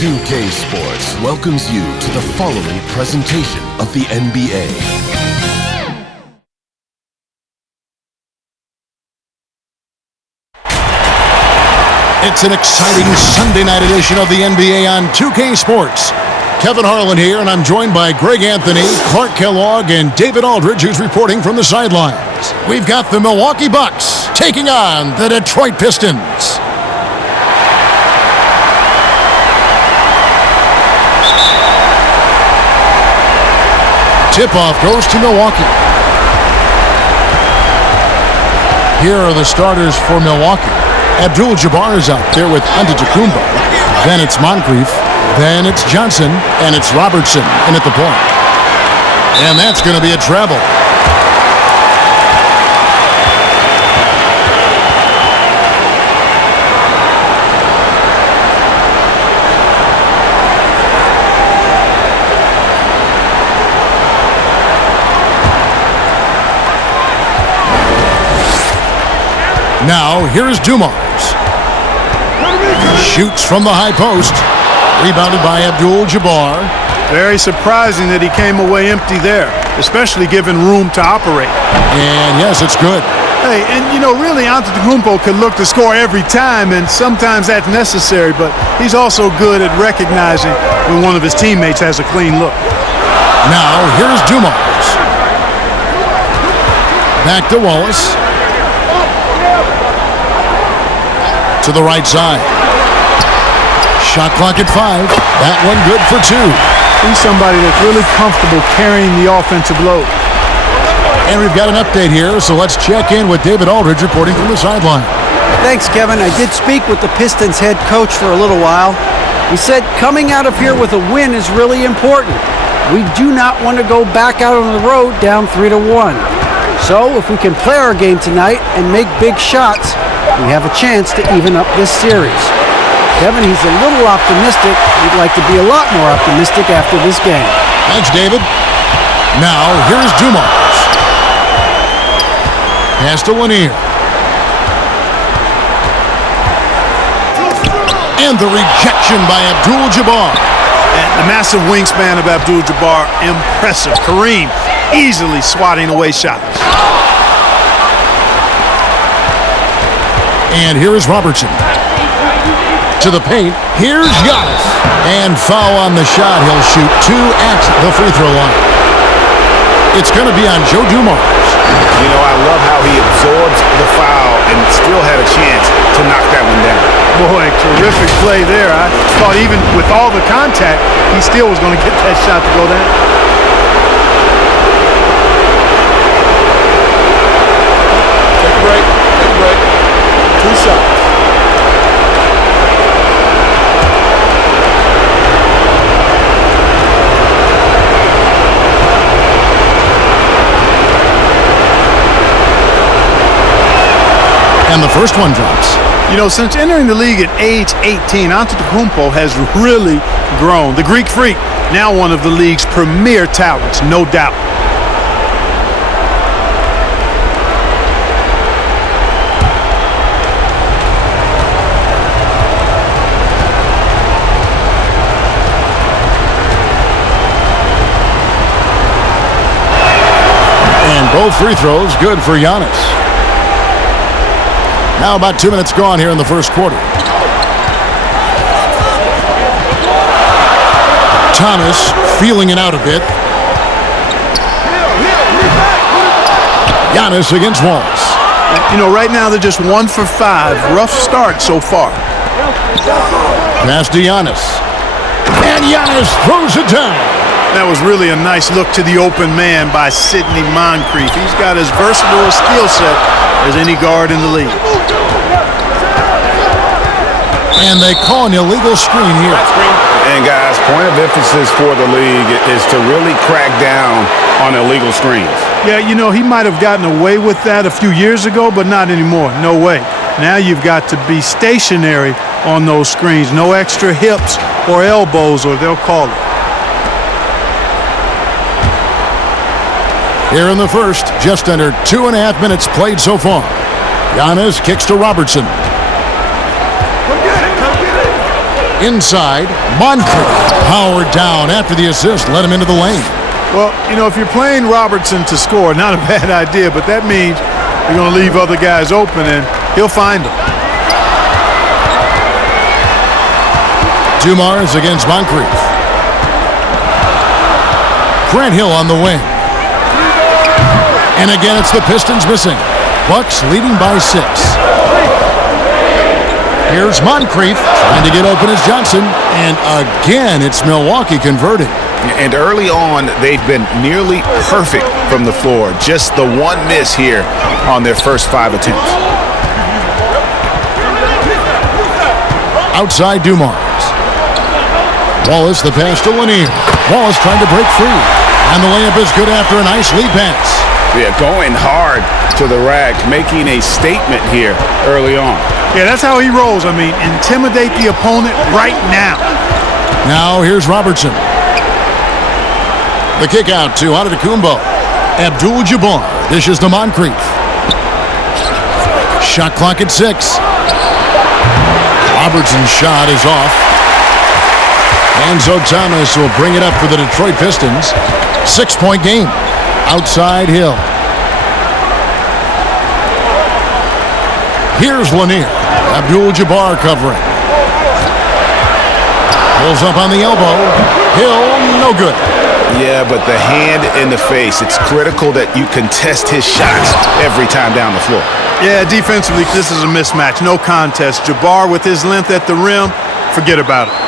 2K Sports welcomes you to the following presentation of the NBA. It's an exciting Sunday night edition of the NBA on 2K Sports. Kevin Harlan here, and I'm joined by Greg Anthony, Clark Kellogg, and David Aldridge, who's reporting from the sidelines. We've got the Milwaukee Bucks taking on the Detroit Pistons. Tip-off goes to Milwaukee. Here are the starters for Milwaukee. Abdul-Jabbar is out there with Antetokounmpo. Then it's Moncrief. Then it's Johnson. And it's Robertson in at the point. And that's going to be a travel. Now, here's Dumars. Shoots from the high post. Rebounded by Abdul-Jabbar. Very surprising that he came away empty there, especially given room to operate. And yes, it's good. Hey, and you know, really, Antetokounmpo can look to score every time, and sometimes that's necessary, but he's also good at recognizing when one of his teammates has a clean look. Now, here's Dumars. Back to Wallace. To the right side. Shot clock at 5. That one good for 2. He's somebody that's really comfortable carrying the offensive load. And we've got an update here, so let's check in with David Aldridge reporting from the sideline. Thanks, Kevin. I did speak with the Pistons head coach for a little while. He said coming out of here with a win is really important. We do not want to go back out on the road down 3-1. So if we can play our game tonight and make big shots, we have a chance to even up this series. Kevin, he's a little optimistic. We'd like to be a lot more optimistic after this game. Thanks, David. Now, here's Dumars. Pass to Lanier. And the rejection by Abdul-Jabbar. And the massive wingspan of Abdul-Jabbar, impressive. Kareem easily swatting away shots. And here is Robertson. To the paint. Here's Giannis. And foul on the shot. He'll shoot 2 at the free throw line. It's going to be on Joe Dumars. You know, I love how he absorbs the foul and still had a chance to knock that one down. Boy, terrific play there. I thought even with all the contact, he still was going to get that shot to go down. Take a break. Take a break. 2 shots. And the first one drops. You know, since entering the league at age 18, Antetokounmpo has really grown. The Greek Freak, now one of the league's premier talents, no doubt. And both free throws good for Giannis. Now about 2 minutes gone here in the first quarter. Thomas feeling it out a bit. Giannis against Wallace. You know, right now they're just 1 for 5. Rough start so far. Pass to Giannis. And Giannis throws it down. That was really a nice look to the open man by Sidney Moncrief. He's got as versatile a skill set as any guard in the league. And they call an illegal screen here. And guys, point of emphasis for the league is to really crack down on illegal screens. Yeah, you know, he might have gotten away with that a few years ago, but not anymore. No way. Now you've got to be stationary on those screens. No extra hips or elbows, or they'll call it. Here in the first, just under 2.5 minutes played so far. Giannis kicks to Robertson. Inside, Moncrief powered down after the assist, led him into the lane. Well, you know, if you're playing Robertson to score, not a bad idea, but that means you're going to leave other guys open, and he'll find them. Dumars against Moncrief. Grant Hill on the wing. And again, it's the Pistons missing. Bucks leading by 6. Here's Moncrief trying to get open as Johnson. And again, it's Milwaukee converting. And early on, they've been nearly perfect from the floor. Just the one miss here on their first 5 attempts. Outside Dumars. Wallace, the pass to Lanier. Wallace trying to break free. And the layup is good after a nice lead pass. Yeah, going hard to the rack, making a statement here early on. Yeah, that's how he rolls. I mean, intimidate the opponent right now. Now here's Robertson. The kick out to Antetokounmpo. Abdul-Jabbar dishes to Moncrief. Shot clock at 6. Robertson's shot is off. Enzo Thomas will bring it up for the Detroit Pistons. 6-point game. Outside Hill. Here's Lanier. Abdul-Jabbar covering. Pulls up on the elbow. Hill, no good. Yeah, but the hand in the face, it's critical that you contest his shots every time down the floor. Yeah, defensively, this is a mismatch. No contest. Jabbar with his length at the rim, forget about it.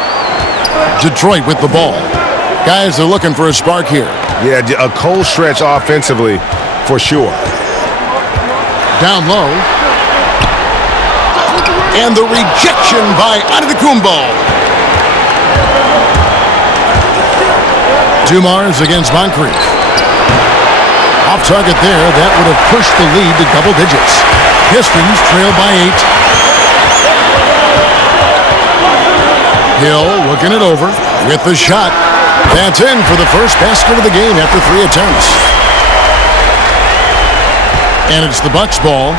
Detroit with the ball. Guys are looking for a spark here. Yeah, a cold stretch offensively for sure. Down low. And the rejection by Antetokounmpo. Dumars against Moncrief. Off target there. That would have pushed the lead to double digits. Pistons trail by 8. Hill looking it over with the shot. That's in for the first basket of the game after 3 attempts. And it's the Bucks ball.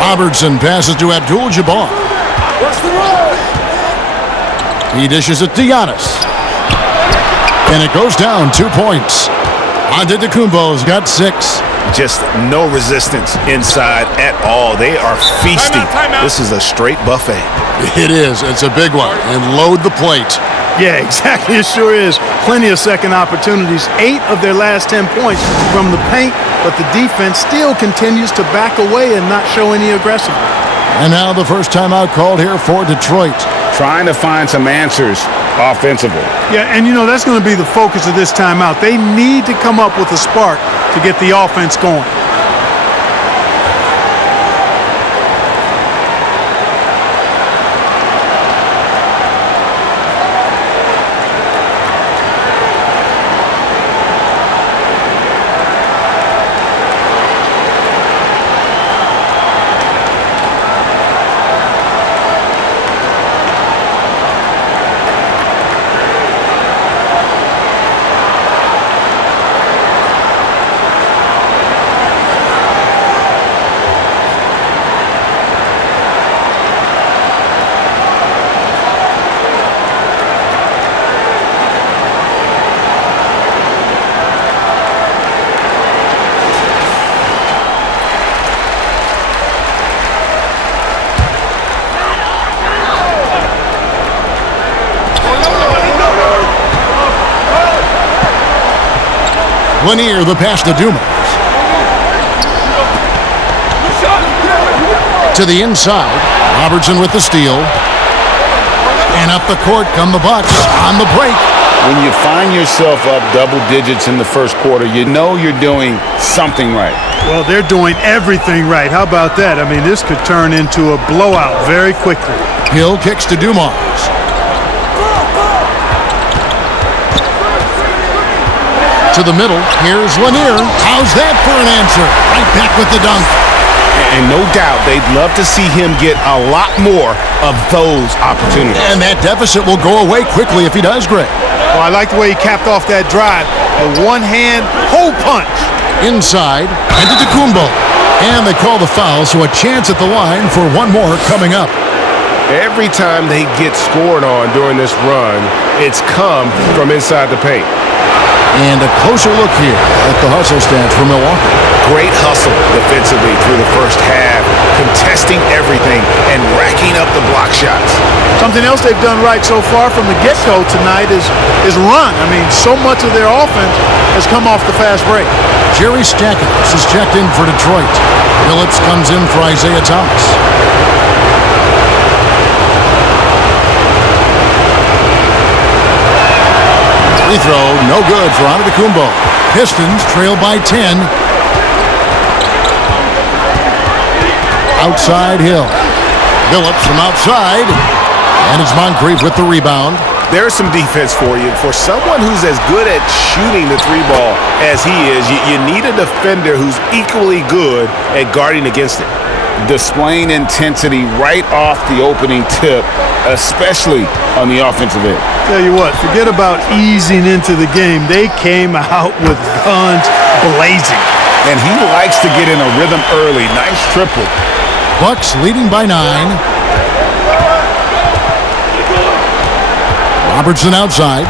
Robertson passes to Abdul-Jabbar. He dishes it to Giannis. And it goes down 2 points. Antetokounmpo's got 6. Just no resistance inside at all. They are feasting. Timeout. This is a straight buffet. It is. It's a big one. And load the plate. Yeah, exactly. It sure is. Plenty of second opportunities. 8 of their last 10 points from the paint, but the defense still continues to back away and not show any aggressiveness. And now the first timeout called here for Detroit. Trying to find some answers offensively. Yeah, and you know, that's going to be the focus of this timeout. They need to come up with a spark to get the offense going. Lanier, the pass to Dumars. To the inside. Robertson with the steal. And up the court come the Bucks on the break. When you find yourself up double digits in the first quarter, you know you're doing something right. Well, they're doing everything right. How about that? I mean, this could turn into a blowout very quickly. Hill kicks to Dumars. To the middle. Here's Lanier. How's that for an answer? Right back with the dunk. And no doubt they'd love to see him get a lot more of those opportunities. And that deficit will go away quickly if he does, Greg. Well, I like the way he capped off that drive. A one-hand hole punch. Inside. Antetokounmpo. And they call the foul, so a chance at the line for one more coming up. Every time they get scored on during this run, it's come from inside the paint. And a closer look here at the hustle stats for Milwaukee. Great hustle defensively through the first half, contesting everything and racking up the block shots. Something else they've done right so far from the get-go tonight is run. I mean, so much of their offense has come off the fast break. Jerry Stackhouse is checked in for Detroit. Phillips comes in for Isaiah Thomas. Free throw, no good for Antetokounmpo. Pistons trail by 10. Outside Hill. Phillips from outside. And it's Moncrief with the rebound. There's some defense for you. For someone who's as good at shooting the three ball as he is, you need a defender who's equally good at guarding against it. Displaying intensity right off the opening tip, especially on the offensive end. Tell you what, forget about easing into the game. They came out with guns blazing. And he likes to get in a rhythm early. Nice triple. Bucks leading by 9. Robertson outside.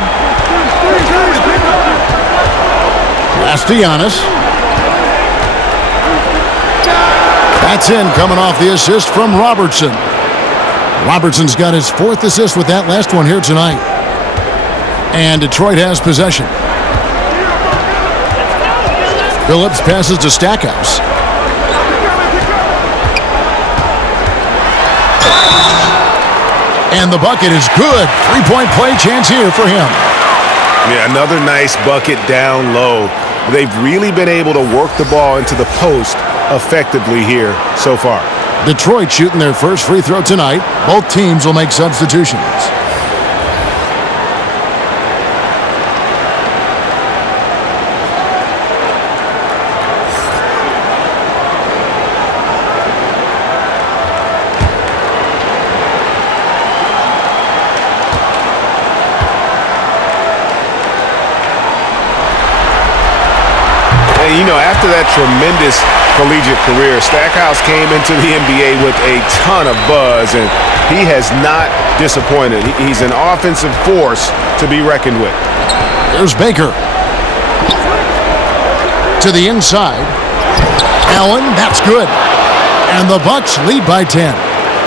Pass to Giannis. That's in, coming off the assist from Robertson. Robertson's got his 4th assist with that last one here tonight. And Detroit has possession. Phillips passes to Stackhouse. And the bucket is good. 3-point play chance here for him. Yeah, another nice bucket down low. They've really been able to work the ball into the post effectively here so far. Detroit shooting their first free throw tonight. Both teams will make substitutions. You know, after that tremendous collegiate career, Stackhouse came into the NBA with a ton of buzz, and he has not disappointed. He's an offensive force to be reckoned with. There's Baker. To the inside. Allen, that's good. And the Bucks lead by 10.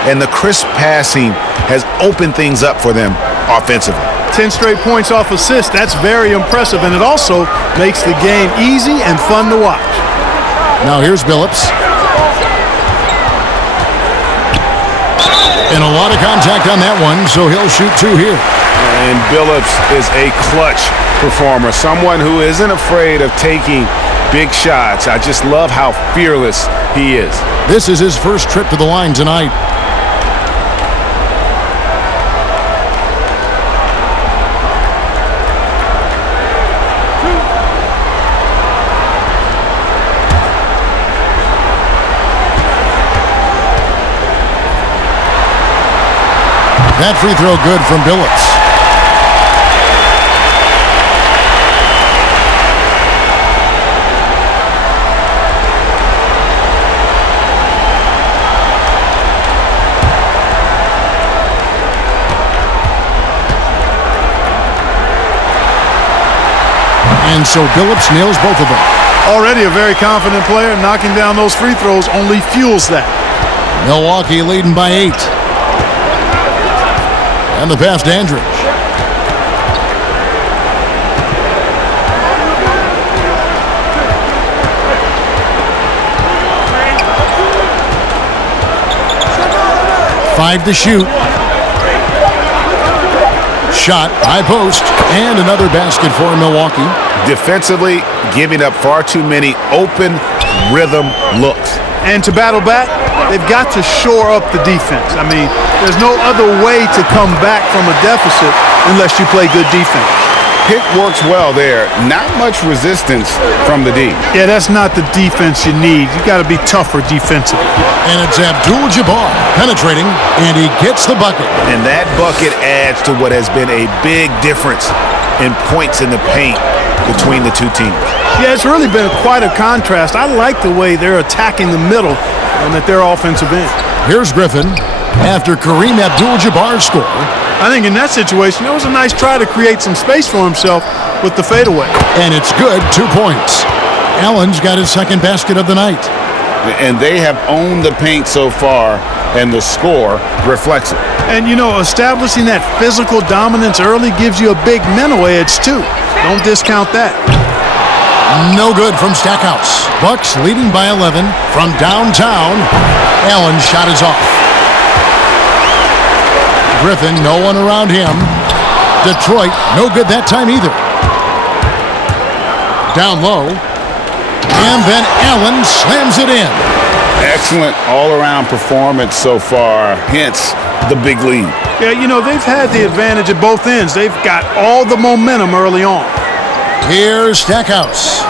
And the crisp passing has opened things up for them offensively. 10 straight points off assists. That's very impressive, and it also makes the game easy and fun to watch. Now here's Phillips. And a lot of contact on that one, so he'll shoot 2 here. And Phillips is a clutch performer, someone who isn't afraid of taking big shots. I just love how fearless he is. This is his first trip to the line tonight. That free throw good from Phillips. And so Phillips nails both of them. Already a very confident player. Knocking down those free throws only fuels that. Milwaukee leading by 8. And the pass to Andridge. Five to shoot. Shot, high post, and another basket for Milwaukee. Defensively, giving up far too many open rhythm looks. And to battle back, they've got to shore up the defense. I mean, there's no other way to come back from a deficit unless you play good defense. Pick works well there. Not much resistance from the D. Yeah, that's not the defense you need. You got to be tougher defensively. And it's Abdul-Jabbar penetrating, and he gets the bucket. And that bucket adds to what has been a big difference in points in the paint between the two teams. Yeah, it's really been quite a contrast. I like the way they're attacking the middle and at their offensive end. Here's Griffin after Kareem Abdul-Jabbar's score. I think in that situation, it was a nice try to create some space for himself with the fadeaway. And it's good, 2 points. Allen's got his second basket of the night. And they have owned the paint so far, and the score reflects it. And, you know, establishing that physical dominance early gives you a big mental edge, too. Don't discount that. No good from Stackhouse. Bucks leading by 11 from downtown. Allen's shot is off. Griffin, no one around him. Detroit, no good that time either. Down low. And then Allen slams it in. Excellent all-around performance so far, hence the big lead. Yeah, you know, they've had the advantage at both ends. They've got all the momentum early on. Here's Stackhouse.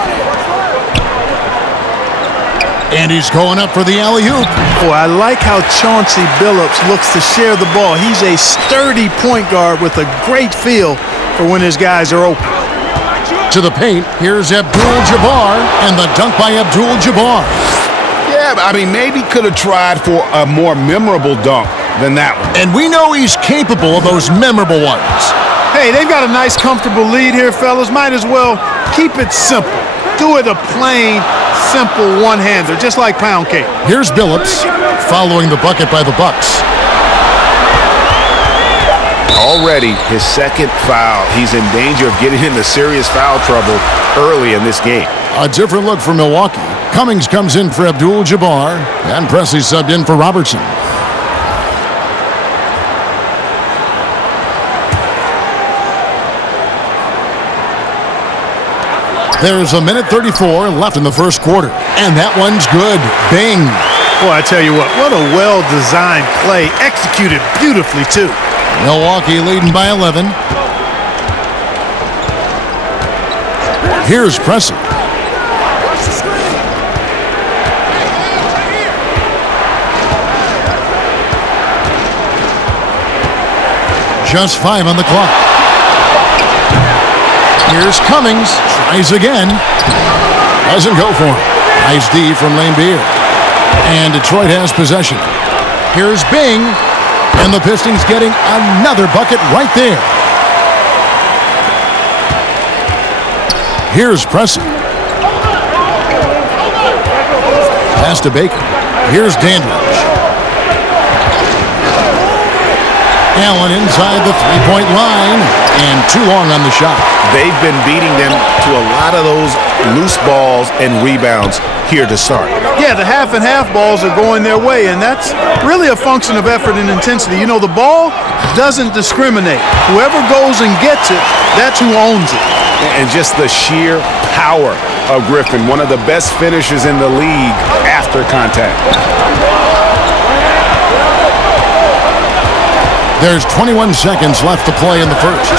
And he's going up for the alley-oop. Boy, I like how Chauncey Billups looks to share the ball. He's a sturdy point guard with a great feel for when his guys are open. To the paint, here's Abdul-Jabbar, and the dunk by Abdul-Jabbar. Yeah, I mean, maybe could have tried for a more memorable dunk than that one. And we know he's capable of those memorable ones. Hey, they've got a nice, comfortable lead here, fellas. Might as well keep it simple. Do it a plain, simple one-hander, just like pound cake. Here's Billups, following the bucket by the Bucks. Already his second foul. He's in danger of getting into serious foul trouble early in this game. A different look for Milwaukee. Cummings comes in for Abdul-Jabbar, and Presley subbed in for Robertson. There's 1:34 left in the first quarter, and that one's good. Bing. Boy, I tell you what a well-designed play, executed beautifully, too. Milwaukee leading by 11. Here's Presley. Just 5 on the clock. Here's Cummings. Tries again. Doesn't go for him. Nice D from Lane Beer. And Detroit has possession. Here's Bing. And the Pistons getting another bucket right there. Here's Presley. Pass to Baker. Here's Dandridge. Allen inside the three-point line, and too long on the shot. They've been beating them to a lot of those loose balls and rebounds here to start. Yeah, the half and half balls are going their way, and that's really a function of effort and intensity. You know, the ball doesn't discriminate. Whoever goes and gets it, that's who owns it. And just the sheer power of Griffin, one of the best finishers in the league after contact. There's 21 seconds left to play in the first.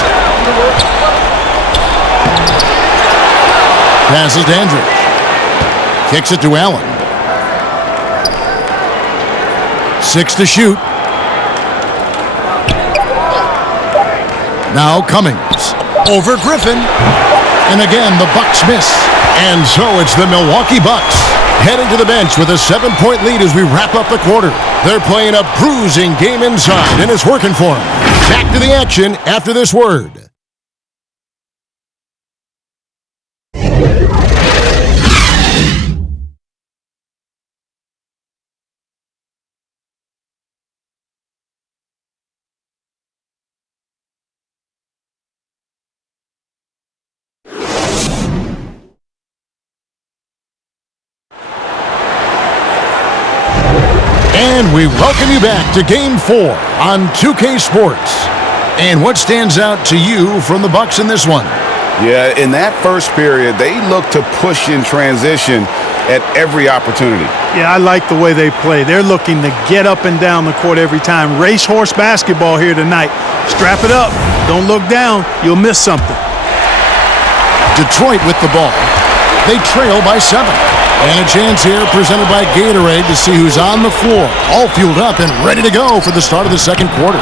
Passes to Dandridge. Kicks it to Allen. 6 to shoot. Now Cummings. Over Griffin. And again, the Bucks miss. And so it's the Milwaukee Bucks heading to the bench with a 7-point lead as we wrap up the quarter. They're playing a bruising game inside, and it's working for them. Back to the action after this word. And we welcome you back to Game 4 on 2K Sports. And what stands out to you from the Bucks in this one? Yeah, in that first period, they looked to push in transition at every opportunity. Yeah, I like the way they play. They're looking to get up and down the court every time. Racehorse basketball here tonight. Strap it up. Don't look down. You'll miss something. Detroit with the ball. They trail by 7. And a chance here presented by Gatorade to see who's on the floor, all fueled up and ready to go for the start of the second quarter.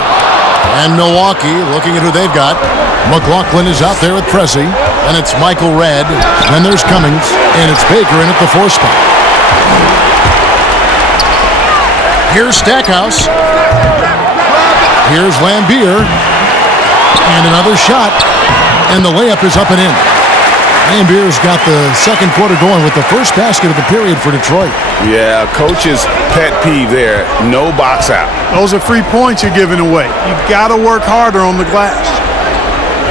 And Milwaukee looking at who they've got. McLaughlin is out there with Pressey. And it's Michael Redd. Then there's Cummings. And it's Baker in at the 4 spot. Here's Stackhouse. Here's Lambier. And another shot. And the layup is up and in. Lambier's got the second quarter going with the first basket of the period for Detroit. Yeah, coach's pet peeve there. No box out. Those are free points you're giving away. You got to work harder on the glass.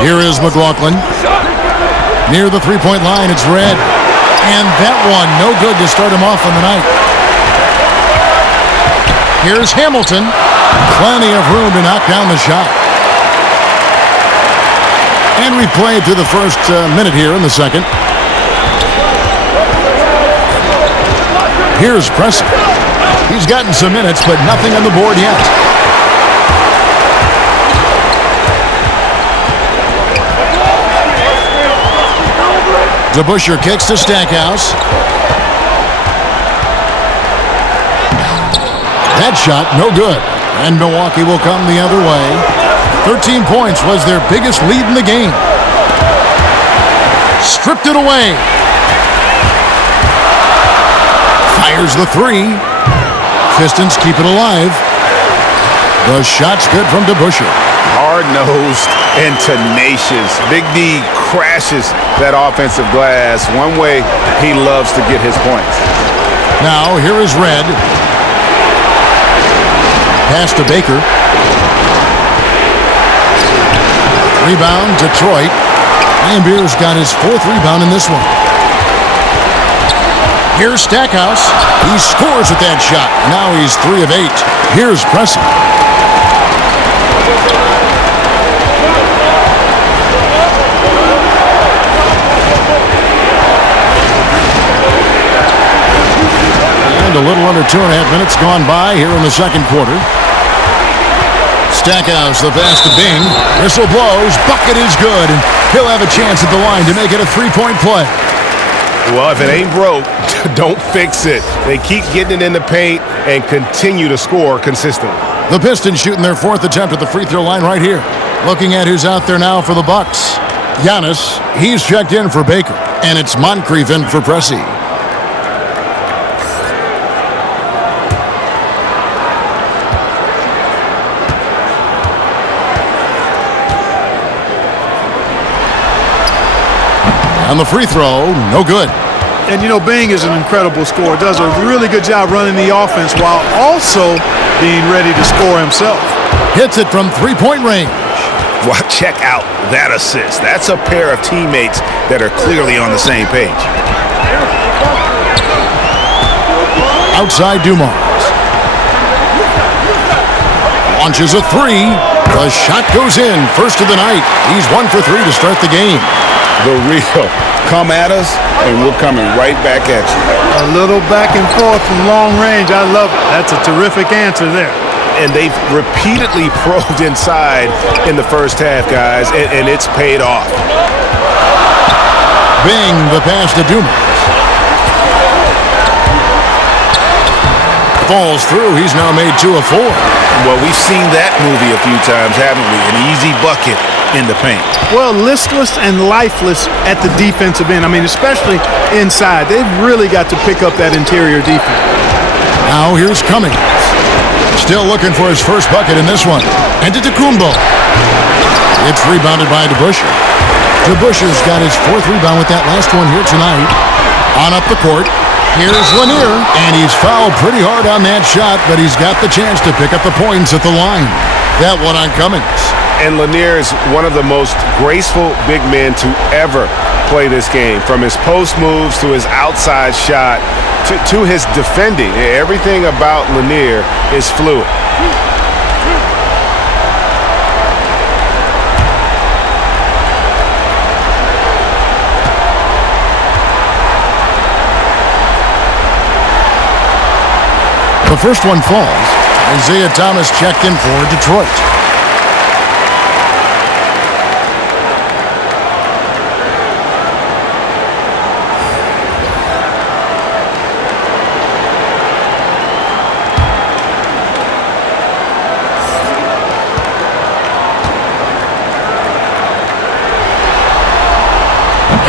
Here is McLaughlin. Near the three-point line, it's Redd. And that one, no good to start him off on the night. Here's Hamilton. Plenty of room to knock down the shot. And we played through the first minute here in the second. Here's Pressey. He's gotten some minutes, but nothing on the board yet. DeBusschere kicks to Stackhouse. That shot, no good. And Milwaukee will come the other way. 13 points was their biggest lead in the game. Stripped it away. Fires the 3. Pistons keep it alive. The shot's good from DeBusschere. Hard-nosed and tenacious. Big D crashes that offensive glass. One way he loves to get his points. Now here is Redd. Pass to Baker. Rebound, Detroit. Lambier's got his 4th rebound in this one. Here's Stackhouse. He scores with that shot. Now he's 3 of 8. Here's Pressey. And a little under 2.5 minutes gone by here in the second quarter. Stackhouse, the pass to Bing. Whistle blows. Bucket is good. And he'll have a chance at the line to make it a 3-point play. Well, if it ain't broke, don't fix it. They keep getting it in the paint and continue to score consistently. The Pistons shooting their 4th attempt at the free throw line right here. Looking at who's out there now for the Bucks. Giannis, he's checked in for Baker. And it's Moncrief in for Pressey. On the free throw, no good. And, you know, Bing is an incredible scorer. Does a really good job running the offense while also being ready to score himself. Hits it from 3-point range. Well, check out that assist. That's a pair of teammates that are clearly on the same page. Outside Dumars. Launches a 3. The shot goes in. First of the night. He's 1 for 3 to start the game. The real come at us, and we're coming right back at you. A little back and forth from long range. I love it. That's a terrific answer there. And they've repeatedly probed inside in the first half, guys, and it's paid off. Bing, the pass to Dumars. Falls through. He's now made 2 of 4. Well, we've seen that movie a few times, haven't we? An easy bucket in the paint. Well, listless and lifeless at the defensive end. I mean, especially inside. They've really got to pick up that interior defense. Now here's Cummings. Still looking for his first bucket in this one. And to Tecumbo. It's rebounded by DeBusschere. DeBusschere's got his 4th rebound with that last one here tonight. On up the court. Here's Lanier. And he's fouled pretty hard on that shot, but he's got the chance to pick up the points at the line. That one on Cummings. And Lanier is one of the most graceful big men to ever play this game. From his post moves to his outside shot to his defending. Everything about Lanier is fluid. The first one falls. Isaiah Thomas checked in for Detroit.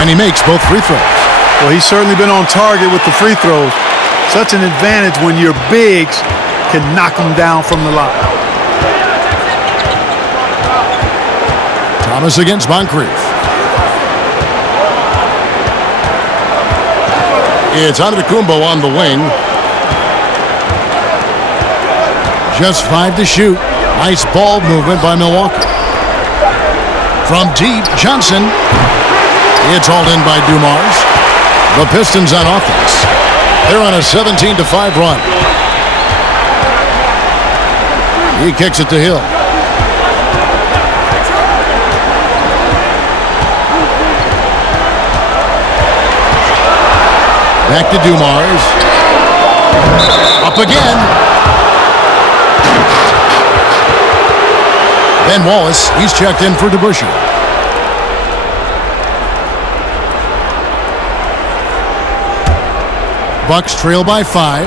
And he makes both free throws. Well, he's certainly been on target with the free throws. Such an advantage when your bigs can knock them down from the line. Thomas against Moncrief. It's Antetokounmpo on the wing. Just 5 to shoot. Nice ball movement by Milwaukee. From deep, Johnson. It's hauled in by Dumars. The Pistons on offense. They're on a 17-5 run. He kicks it to Hill. Back to Dumars. Up again. Ben Wallace, he's checked in for DeBusschere. Bucks trail by 5.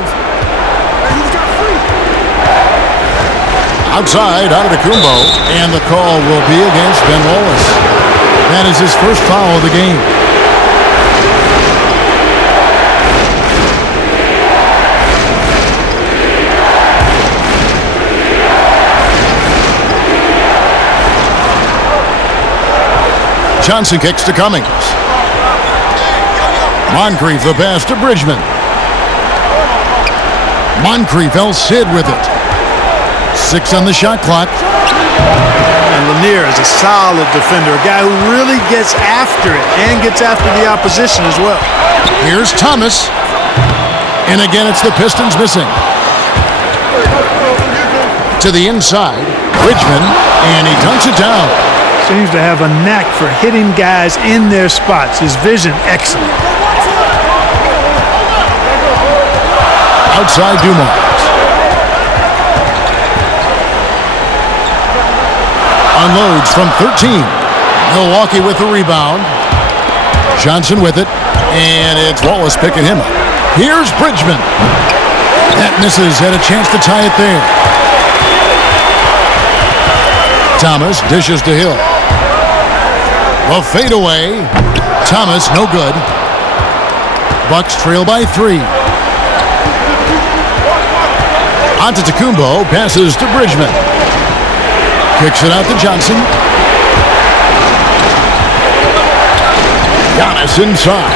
Outside, Antetokounmpo, and the call will be against Ben Wallace. That is his first foul of the game. Johnson kicks to Cummings. Moncrief the pass to Bridgman. Moncrief El Cid with it. 6 on the shot clock. And Lanier is a solid defender, a guy who really gets after it and gets after the opposition as well. Here's Thomas. And again, it's the Pistons missing. To the inside, Bridgman, and he dunks it down. Seems to have a knack for hitting guys in their spots. His vision, excellent. Outside Dumars. Unloads from 13. Milwaukee with the rebound. Johnson with it. And it's Wallace picking him up. Here's Bridgman. That misses. Had a chance to tie it there. Thomas dishes to Hill. The fadeaway. Thomas, no good. Bucks trail by 3. Antetokounmpo passes to Bridgman. Kicks it out to Johnson. Giannis inside.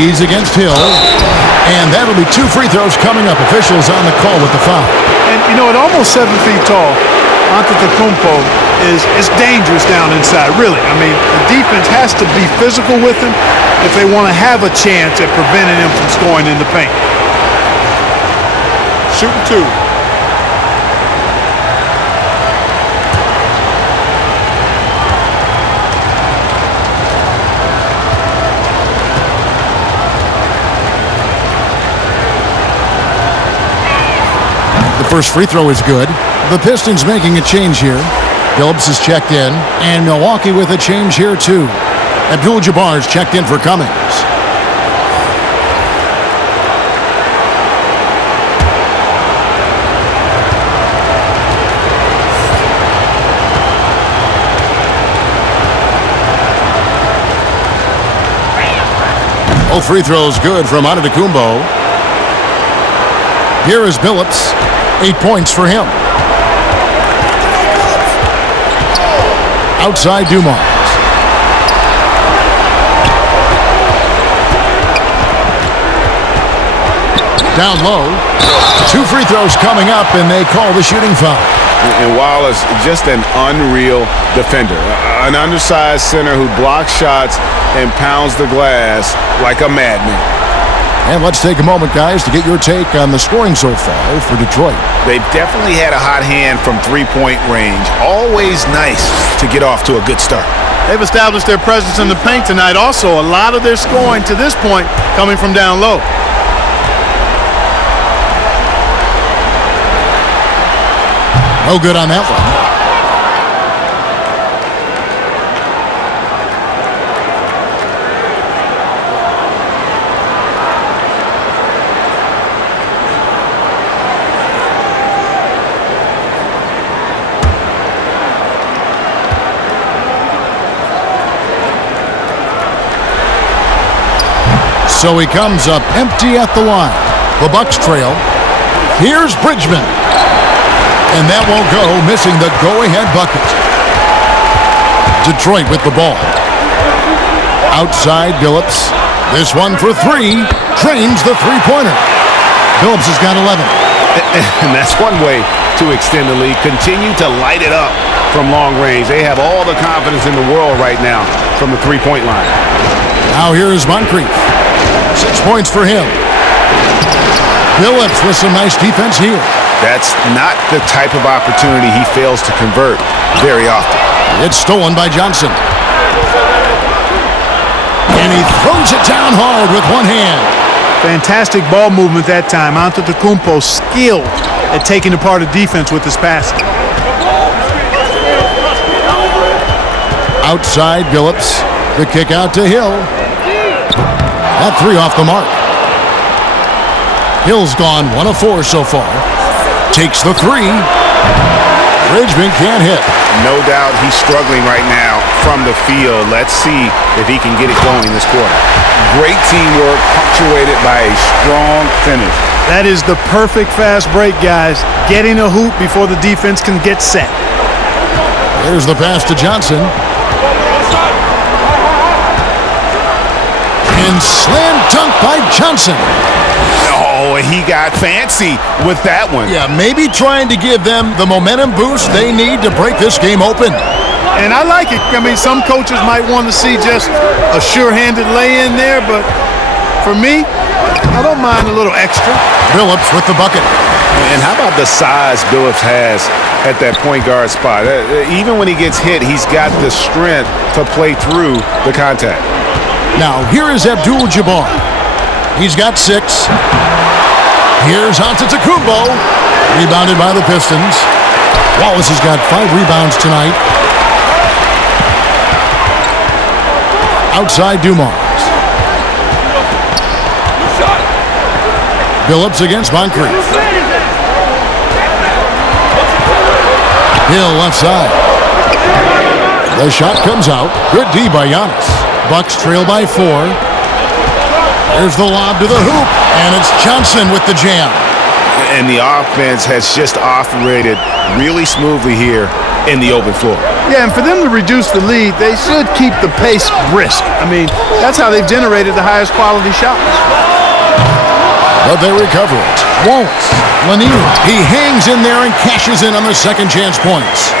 He's against Hill. And that'll be 2 free throws coming up. Officials on the call with the foul. And, you know, at almost 7 feet tall, Antetokounmpo is dangerous down inside, really. I mean, the defense has to be physical with him if they want to have a chance at preventing him from scoring in the paint. Shooting 2. The first free throw is good. The Pistons making a change here. Phillips is checked in, and Milwaukee with a change here too. Abdul-Jabbar's checked in for Cummings. Both free throws good from Antetokounmpo. Here is Phillips. 8 points for him. Outside Dumars. Down low. 2 free throws coming up, and they call the shooting foul. And Wallace, just an unreal defender. An undersized center who blocks shots and pounds the glass like a madman. And let's take a moment, guys, to get your take on the scoring so far for Detroit. They've definitely had a hot hand from three-point range. Always nice to get off to a good start. They've established their presence in the paint tonight. Also, a lot of their scoring to this point coming from down low. No good on that one. So he comes up empty at the line. The Bucks trail. Here's Bridgman. And that won't go, missing the go-ahead bucket. Detroit with the ball. Outside Billups. This one for three. Drains the three-pointer. Billups has got 11. And that's one way to extend the lead. Continue to light it up from long range. They have all the confidence in the world right now from the three-point line. Now here's Moncrief. 6 points for him. Billups with some nice defense here. That's not the type of opportunity he fails to convert very often. It's stolen by Johnson. And he throws it down hard with one hand. Fantastic ball movement that time. Antetokounmpo skilled at taking apart a defense with his passing. Outside Billups. The kick out to Hill. That three off the mark. Hill's gone 1 of 4 so far. Takes the three. Bridgman can't hit. No doubt he's struggling right now from the field. Let's see if he can get it going this quarter. Great teamwork, punctuated by a strong finish. That is the perfect fast break, guys. Getting a hoop before the defense can get set. Here's the pass to Johnson. And slam dunk by Johnson. Oh, he got fancy with that one. Yeah, maybe trying to give them the momentum boost they need to break this game open. And I like it. I mean, some coaches might want to see just a sure-handed lay-in there, but for me, I don't mind a little extra. Billups with the bucket. And how about the size Billups has at that point guard spot? Even when he gets hit, he's got the strength to play through the contact. Now, here is Abdul-Jabbar. He's got 6. Here's Antetokounmpo. Rebounded by the Pistons. Wallace has got 5 rebounds tonight. Outside Dumars. Billups against Moncrief. Hill left side. The shot comes out. Good D by Giannis. Bucks trail by 4. There's the lob to the hoop, and it's Johnson with the jam. And the offense has just operated really smoothly here in the open floor. Yeah, and for them to reduce the lead, they should keep the pace brisk. I mean, that's how they've generated the highest quality shots. But they recover it. Won't. Lanier. He hangs in there and cashes in on the second chance points.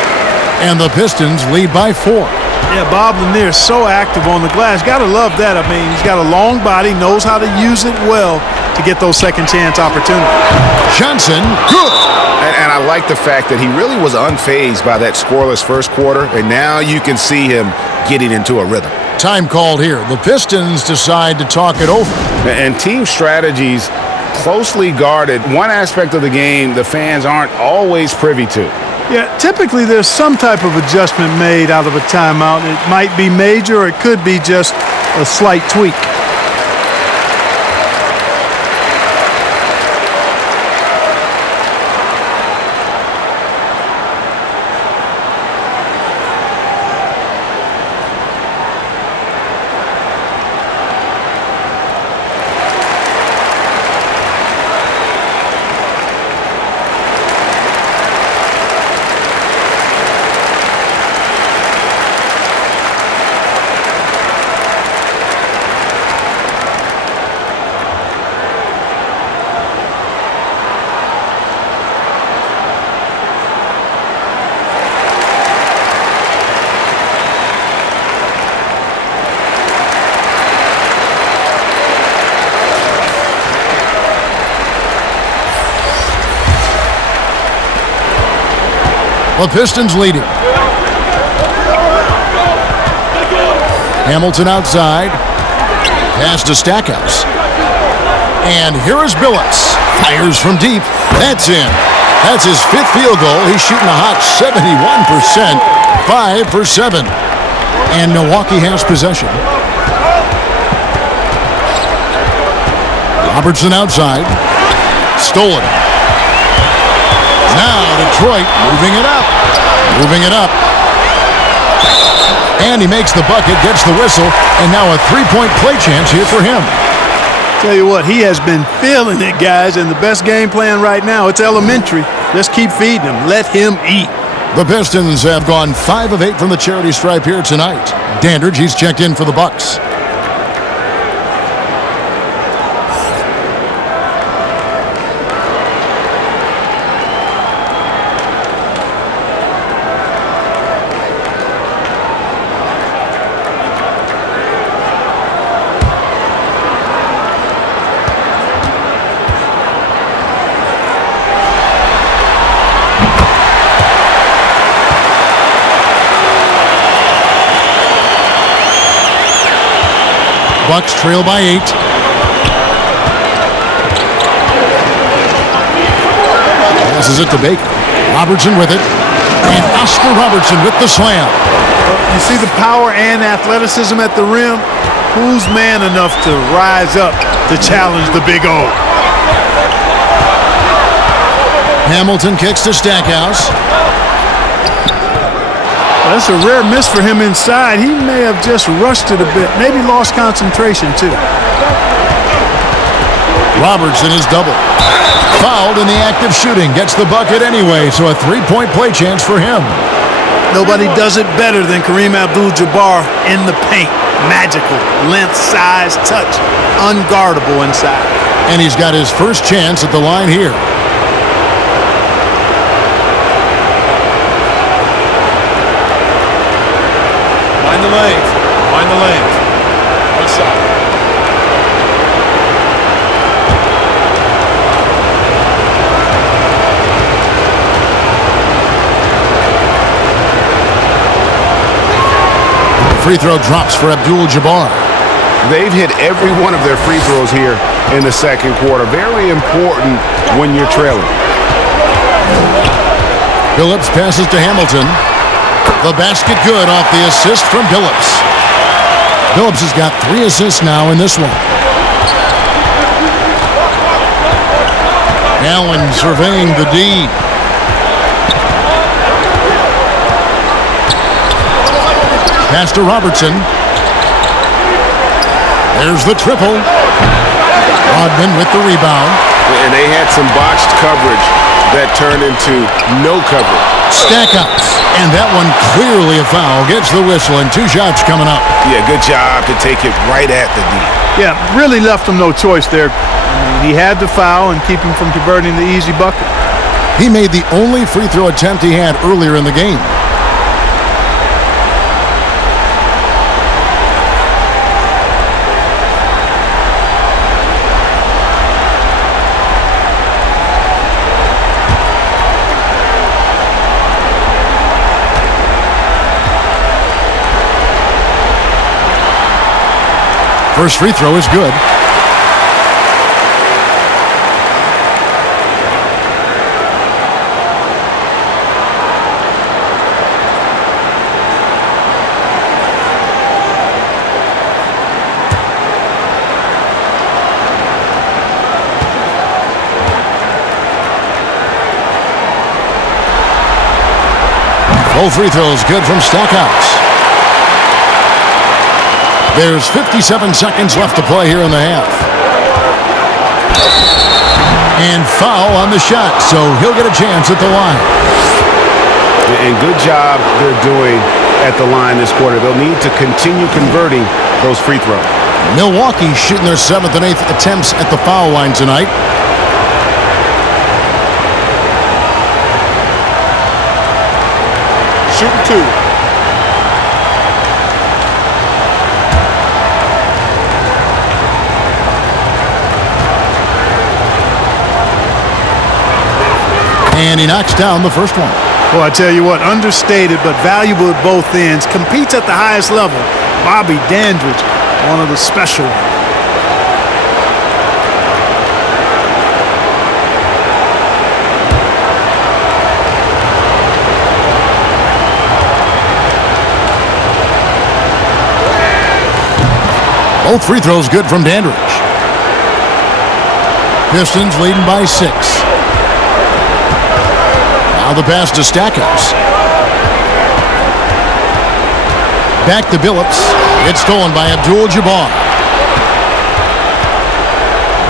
And the Pistons lead by 4. Yeah, Bob Lanier is so active on the glass. Got to love that. I mean, he's got a long body, knows how to use it well to get those second chance opportunities. Johnson, good. And I like the fact that he really was unfazed by that scoreless first quarter, and now you can see him getting into a rhythm. Time called here. The Pistons decide to talk it over. And team strategies closely guarded. One aspect of the game the fans aren't always privy to. Yeah, typically there's some type of adjustment made out of a timeout. It might be major or it could be just a slight tweak. The Pistons leading. Hamilton outside. Pass to Stackhouse. And here is Billups. Fires from deep. That's in. That's his 5th field goal. He's shooting a hot 71%. 5 for 7. And Milwaukee has possession. Robertson outside. Stolen. Now Detroit moving it up. Moving it up. And he makes the bucket, gets the whistle, and now a 3-point play chance here for him. Tell you what, he has been feeling it, guys, and the best game plan right now, it's elementary. Just keep feeding him. Let him eat. The Pistons have gone 5 of 8 from the charity stripe here tonight. Dandridge, he's checked in for the Bucks. Bucks trail by 8. Passes it to Baker. Robertson with it. And Oscar Robertson with the slam. You see the power and athleticism at the rim? Who's man enough to rise up to challenge the Big O? Hamilton kicks to Stackhouse. That's a rare miss for him inside. He may have just rushed it a bit. Maybe lost concentration, too. Robertson is double. Fouled in the act of shooting. Gets the bucket anyway, so a 3-point play chance for him. Nobody does it better than Kareem Abdul-Jabbar in the paint. Magical. Length, size, touch. Unguardable inside. And he's got his first chance at the line here. Mind the lanes. Mind the lanes. One side. The free throw drops for Abdul-Jabbar. They've hit every one of their free throws here in the second quarter. Very important when you're trailing. Phillips passes to Hamilton. The basket good off the assist from Phillips. Phillips has got 3 assists now in this one. Allen surveying the D. Pass to Robertson. There's the triple. Rodman with the rebound. And they had some botched coverage that turned into no coverage. Stackhouse. And that one clearly a foul. Gets the whistle and 2 shots coming up. Yeah, good job to take it right at the D. Yeah, really left him no choice there. He had to foul and keep him from converting the easy bucket. He made the only free throw attempt he had earlier in the game. First free throw is good. Both free throws good from Stackhouse. There's 57 seconds left to play here in the half. And foul on the shot, so he'll get a chance at the line. And good job they're doing at the line this quarter. They'll need to continue converting those free throws. Milwaukee shooting their 7th and 8th attempts at the foul line tonight. Shooting 2. And he knocks down the first one. Well, I tell you what, understated but valuable at both ends. Competes at the highest level. Bobby Dandridge, one of the special ones. Both free throws good from Dandridge. Pistons leading by 6. Now the pass to Stackhouse. Back to Billups. It's stolen by Abdul-Jabbar.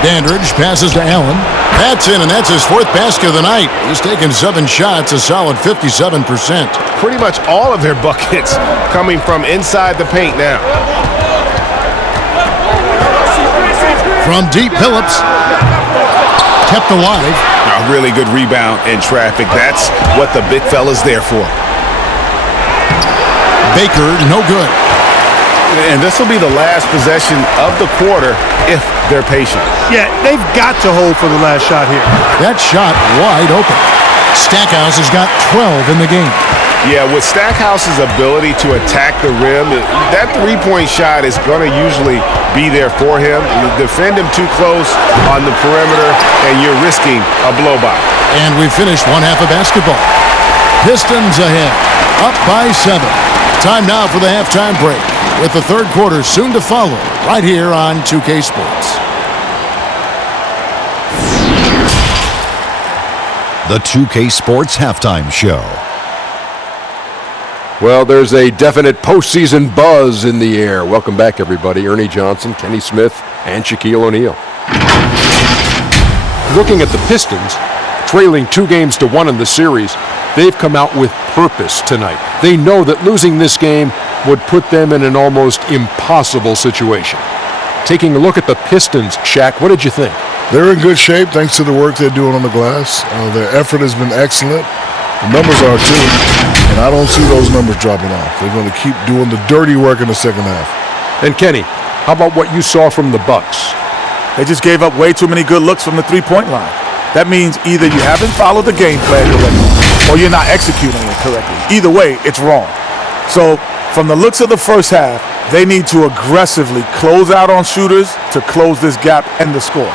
Dandridge passes to Allen. That's in, and that's his 4th basket of the night. He's taken 7 shots, a solid 57%. Pretty much all of their buckets coming from inside the paint now. From deep, Phillips. Kept alive. A really good rebound in traffic. That's what the big fella's there for. Baker, no good. And this will be the last possession of the quarter if they're patient. Yeah, they've got to hold for the last shot here. That shot wide open. Stackhouse has got 12 in the game. Yeah, with Stackhouse's ability to attack the rim, that three-point shot is going to usually be there for him. You defend him too close on the perimeter, and you're risking a blow-by. And we finished one half of basketball. Pistons ahead, up by 7. Time now for the halftime break, with the third quarter soon to follow, right here on 2K Sports. The 2K Sports Halftime Show. Well, there's a definite postseason buzz in the air. Welcome back, everybody. Ernie Johnson, Kenny Smith, and Shaquille O'Neal. Looking at the Pistons, trailing 2-1 in the series, they've come out with purpose tonight. They know that losing this game would put them in an almost impossible situation. Taking a look at the Pistons, Shaq, what did you think? They're in good shape thanks to the work they're doing on the glass. Their effort has been excellent. The numbers are too, and I don't see those numbers dropping off. They're going to keep doing the dirty work in the second half. And Kenny, how about what you saw from the Bucks? They just gave up way too many good looks from the three-point line. That means either you haven't followed the game plan correctly or you're not executing it correctly. Either way, it's wrong. So from the looks of the first half, they need to aggressively close out on shooters to close this gap and the score.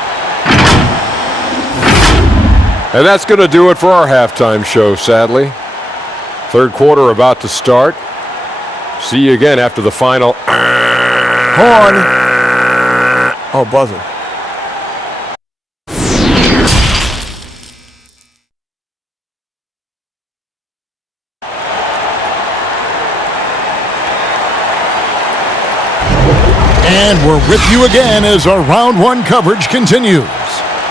And that's going to do it for our halftime show, sadly. Third quarter about to start. See you again after the final. Horn. Oh, buzzer. And we're with you again as our round one coverage continues.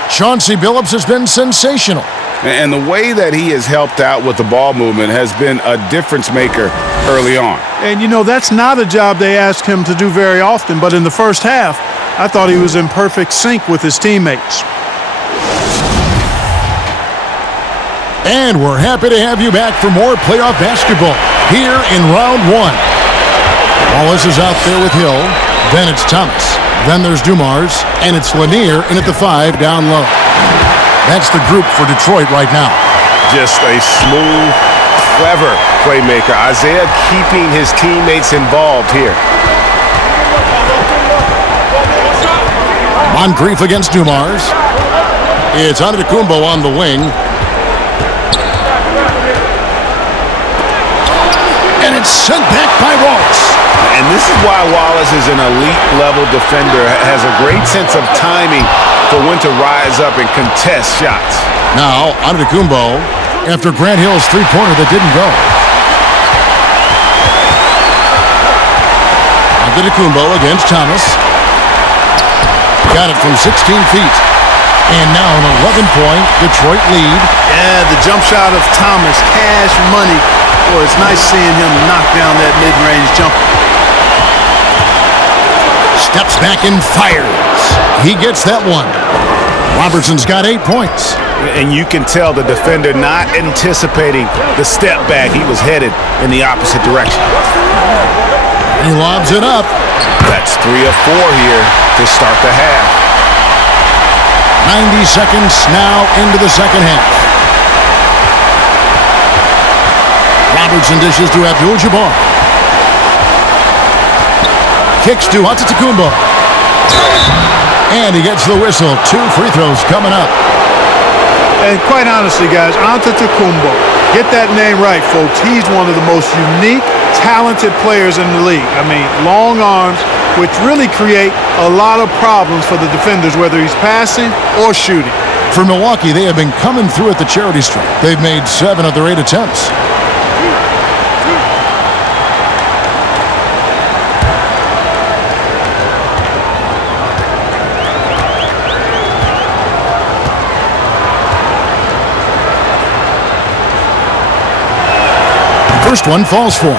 Chauncey Billups has been sensational. And the way that he has helped out with the ball movement has been a difference maker early on. And, you know, that's not a job they ask him to do very often, but in the first half, I thought he was in perfect sync with his teammates. And we're happy to have you back for more playoff basketball here in round one. Wallace is out there with Hill. Then it's Thomas. Then there's Dumars. And it's Lanier in at the 5 down low. That's the group for Detroit right now. Just a smooth, clever playmaker. Isaiah keeping his teammates involved here. Moncrief against Dumars. It's Antetokounmpo on the wing. And it's sent back by Wallace. And this is why Wallace is an elite-level defender, has a great sense of timing for when to rise up and contest shots. Now, Antetokounmpo, after Grant Hill's three-pointer that didn't go. Antetokounmpo against Thomas. Got it from 16 feet. And now an 11-point Detroit lead. Yeah, the jump shot of Thomas, cash money. Boy, it's nice seeing him knock down that mid-range jumper. Steps back and fires. He gets that one. Robertson's got 8 points. And you can tell the defender not anticipating the step back. He was headed in the opposite direction. He lobs it up. That's 3 of 4 here to start the half. 90 seconds now into the second half. Robertson dishes to Abdul-Jabbar. Kicks to Antetokounmpo. And he gets the whistle. 2 free throws coming up. And quite honestly, guys, Antetokounmpo, get that name right, folks. He's one of the most unique, talented players in the league. I mean, long arms, which really create a lot of problems for the defenders, whether he's passing or shooting. For Milwaukee, they have been coming through at the charity stripe. They've made 7 of their 8 attempts. first one falls for him.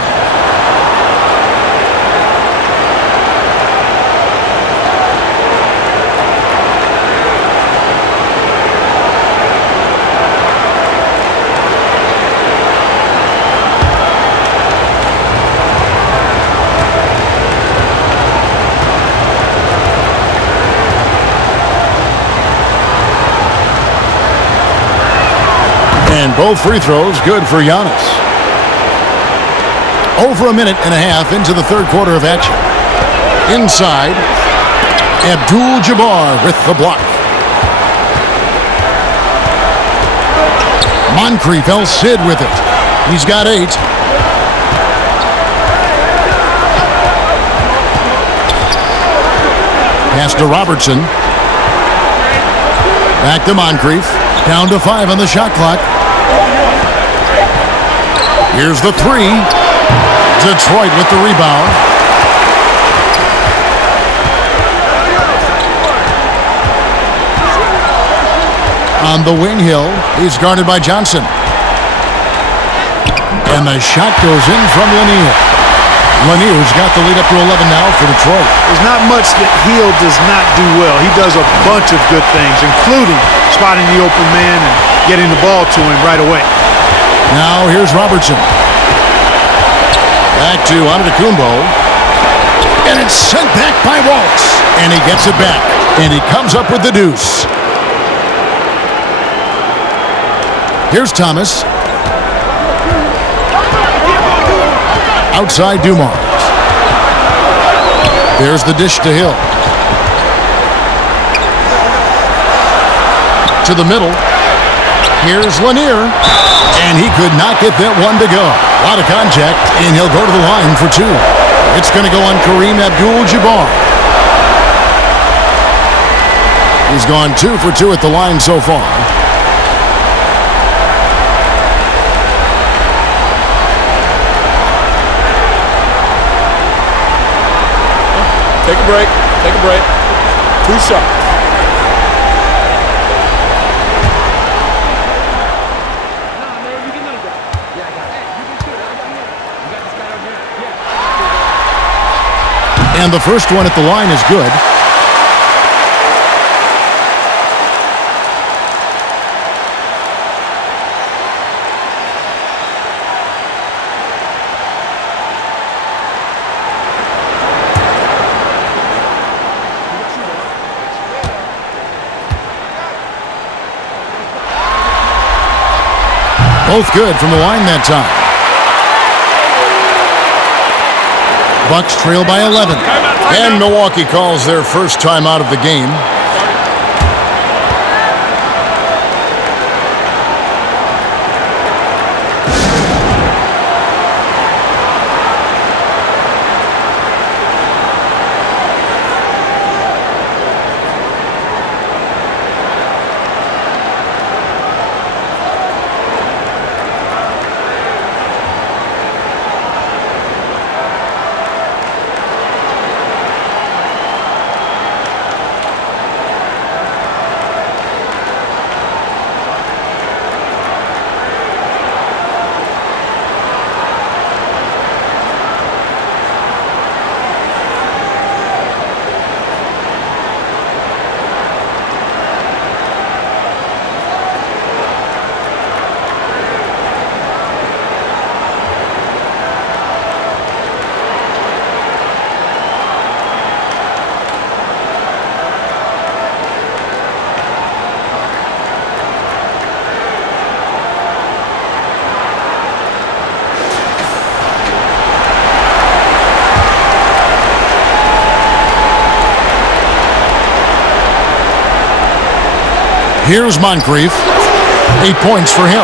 And both free throws good for Giannis. Over a minute and a half into the third quarter of action. Inside, Abdul-Jabbar with the block. Moncrief El-Cid with it. He's got 8. Pass to Robertson. Back to Moncrief. Down to 5 on the shot clock. Here's the 3. Detroit with the rebound. On the wing, Hill. He's guarded by Johnson. And the shot goes in from Lanier. Lanier's got the lead up to 11 now for Detroit. There's not much that Hill does not do well. He does a bunch of good things, including spotting the open man and getting the ball to him right away. Now here's Robertson. Back to Antetokounmpo. And it's sent back by Waltz. And he gets it back. And he comes up with the deuce. Here's Thomas. Outside Dumars. There's the dish to Hill. To the middle. Here's Lanier. And he could not get that one to go. A lot of contact, and he'll go to the line for 2. It's going to go on Kareem Abdul-Jabbar. He's gone 2 for 2 at the line so far. Take a break. Take a break. 2 shots. And the first one at the line is good. Both good from the line that time. Bucks trail by 11. And Milwaukee calls their first time out of the game. Here's Moncrief. 8 points for him.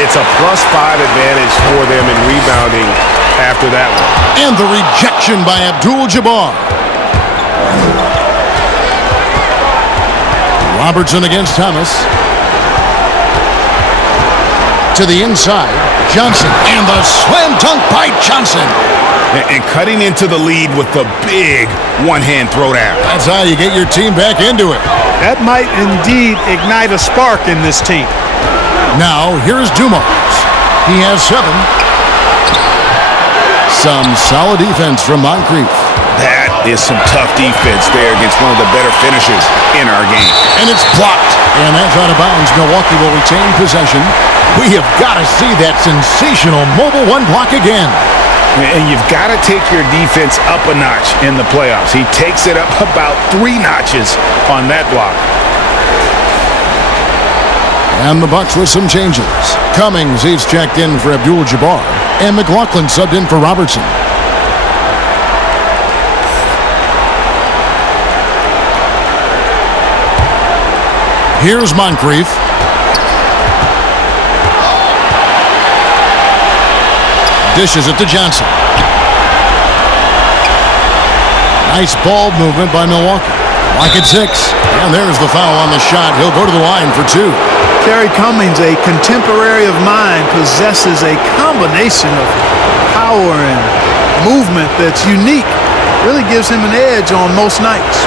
It's a +5 advantage for them in rebounding after that one. And the rejection by Abdul-Jabbar. Robertson against Thomas. To the inside. Johnson. And the slam dunk by Johnson. And cutting into the lead with the big one-hand throwdown. That's how you get your team back into it. That might indeed ignite a spark in this team. Now, here's Dumars. He has 7. Some solid defense from Moncrief. That is some tough defense there against one of the better finishers in our game. And it's blocked. And that's out of bounds. Milwaukee will retain possession. We have got to see that sensational mobile one block again. And you've got to take your defense up a notch in the playoffs. He takes it up about 3 notches on that block. And the Bucks with some changes. Cummings, he's checked in for Abdul-Jabbar. And McLaughlin subbed in for Robertson. Here's Moncrief. Dishes it to Johnson. Nice ball movement by Milwaukee. Lock at 6. And there's the foul on the shot. He'll go to the line for 2. Kerry Cummings, a contemporary of mine, possesses a combination of power and movement that's unique. Really gives him an edge on most nights.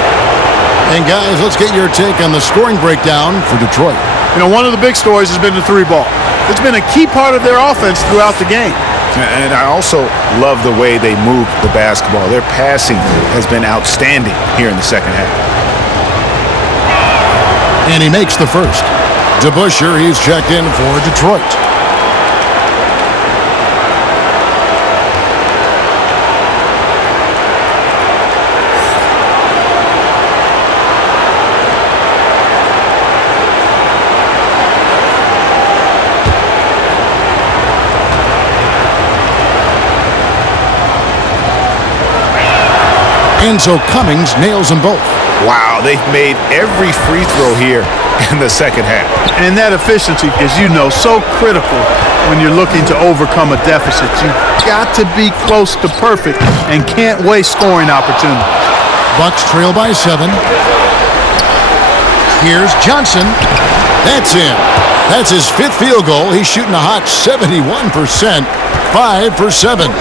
And guys, let's get your take on the scoring breakdown for Detroit. You know, one of the big stories has been the 3-ball. It's been a key part of their offense throughout the game. And I also love the way they move the basketball. Their passing has been outstanding here in the second half. And he makes the first. DeBusschere, he's checked in for Detroit. And so Cummings nails them both. Wow, they've made every free throw here in the second half. And that efficiency, as you know, so critical when you're looking to overcome a deficit. You've got to be close to perfect and can't waste scoring opportunities. Bucks trail by 7. Here's Johnson. That's in. That's his 5th field goal. He's shooting a hot 71%. 5 for 7.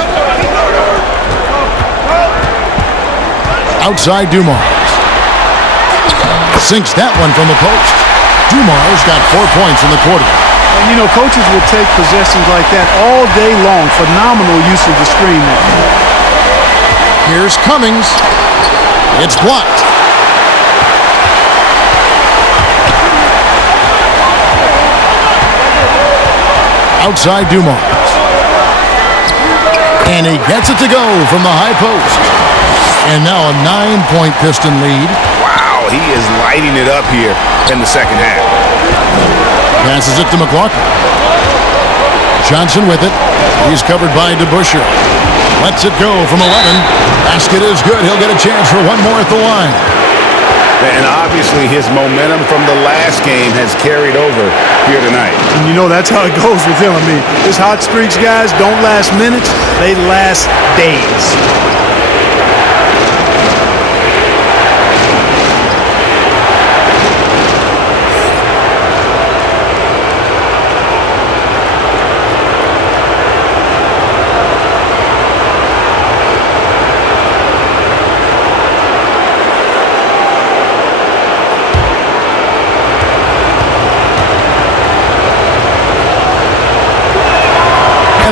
Outside Dumars. Sinks that one from the post. Dumars got 4 points in the quarter. And, you know, coaches will take possessions like that all day long. Phenomenal use of the screen there. Here's Cummings. It's blocked. Outside Dumars. And he gets it to go from the high post. And now a 9-point Piston lead. Wow, he is lighting it up here in the second half. Passes it to McLaughlin. Johnson with it. He's covered by DeBusschere. Lets it go from 11. Basket is good. He'll get a chance for one more at the line. And obviously his momentum from the last game has carried over here tonight. And you know, that's how it goes with him. I mean, his hot streaks, guys, don't last minutes. They last days.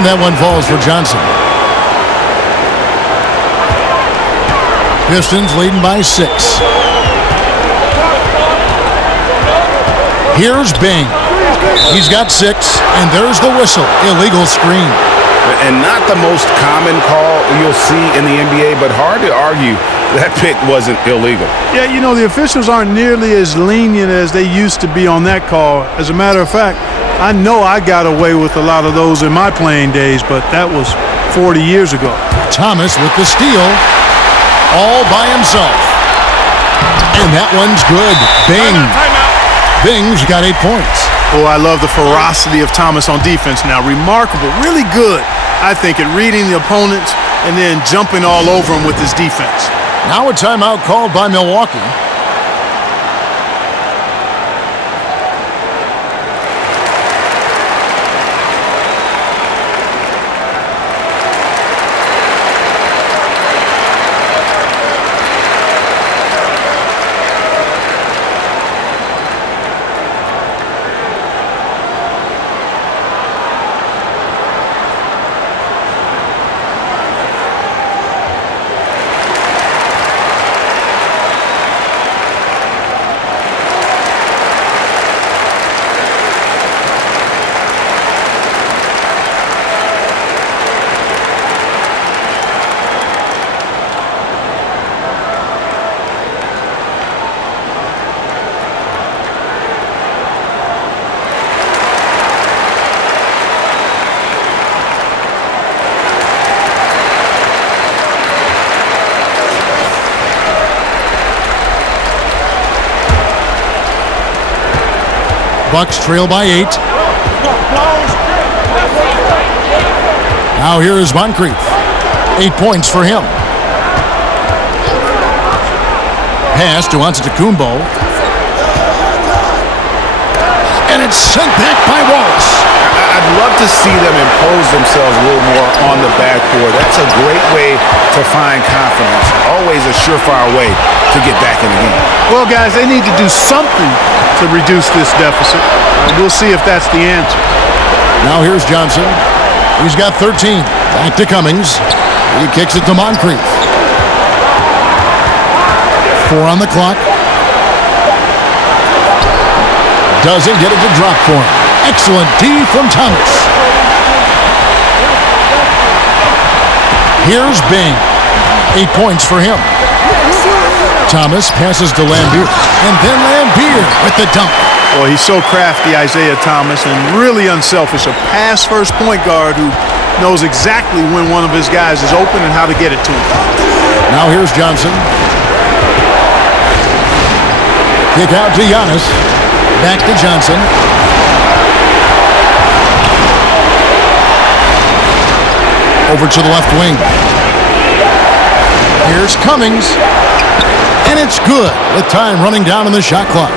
And that one falls for Johnson. Pistons leading by 6. Here's Bing. He's got 6, and there's the whistle. Illegal screen. And not the most common call you'll see in the NBA, but hard to argue that pick wasn't illegal. Yeah, you know, the officials aren't nearly as lenient as they used to be on that call. As a matter of fact, I know I got away with a lot of those in my playing days, but that was 40 years ago. Thomas with the steal, all by himself. And that one's good. Bing. Bing's got 8 points. Oh, I love the ferocity of Thomas on defense now. Remarkable, really good, I think, at reading the opponents and then jumping all over them with his defense. Now a timeout called by Milwaukee. Bucks trail by 8. Now here is Moncrief. 8 points for him. Pass to Antetokounmpo. And it's sent back by Wallace. I'd love to see them impose themselves a little more on the backboard. That's a great way to find confidence. Always a surefire way to get back in the game. Well, guys, they need to do something to reduce this deficit. We'll see if that's the answer. Now here's Johnson. He's got 13. Back to Cummings. He kicks it to Moncrief. 4 on the clock. Doesn't get it to drop for him. Excellent D from Thomas. Here's Bing. 8 points for him. Thomas passes to Lambier. And then Lambier with the dunk. Boy, he's so crafty, Isaiah Thomas, and really unselfish. A pass-first point guard who knows exactly when one of his guys is open and how to get it to him. Now here's Johnson. Kick out to Giannis. Back to Johnson. Over to the left wing. Here's Cummings. And it's good with time running down on the shot clock.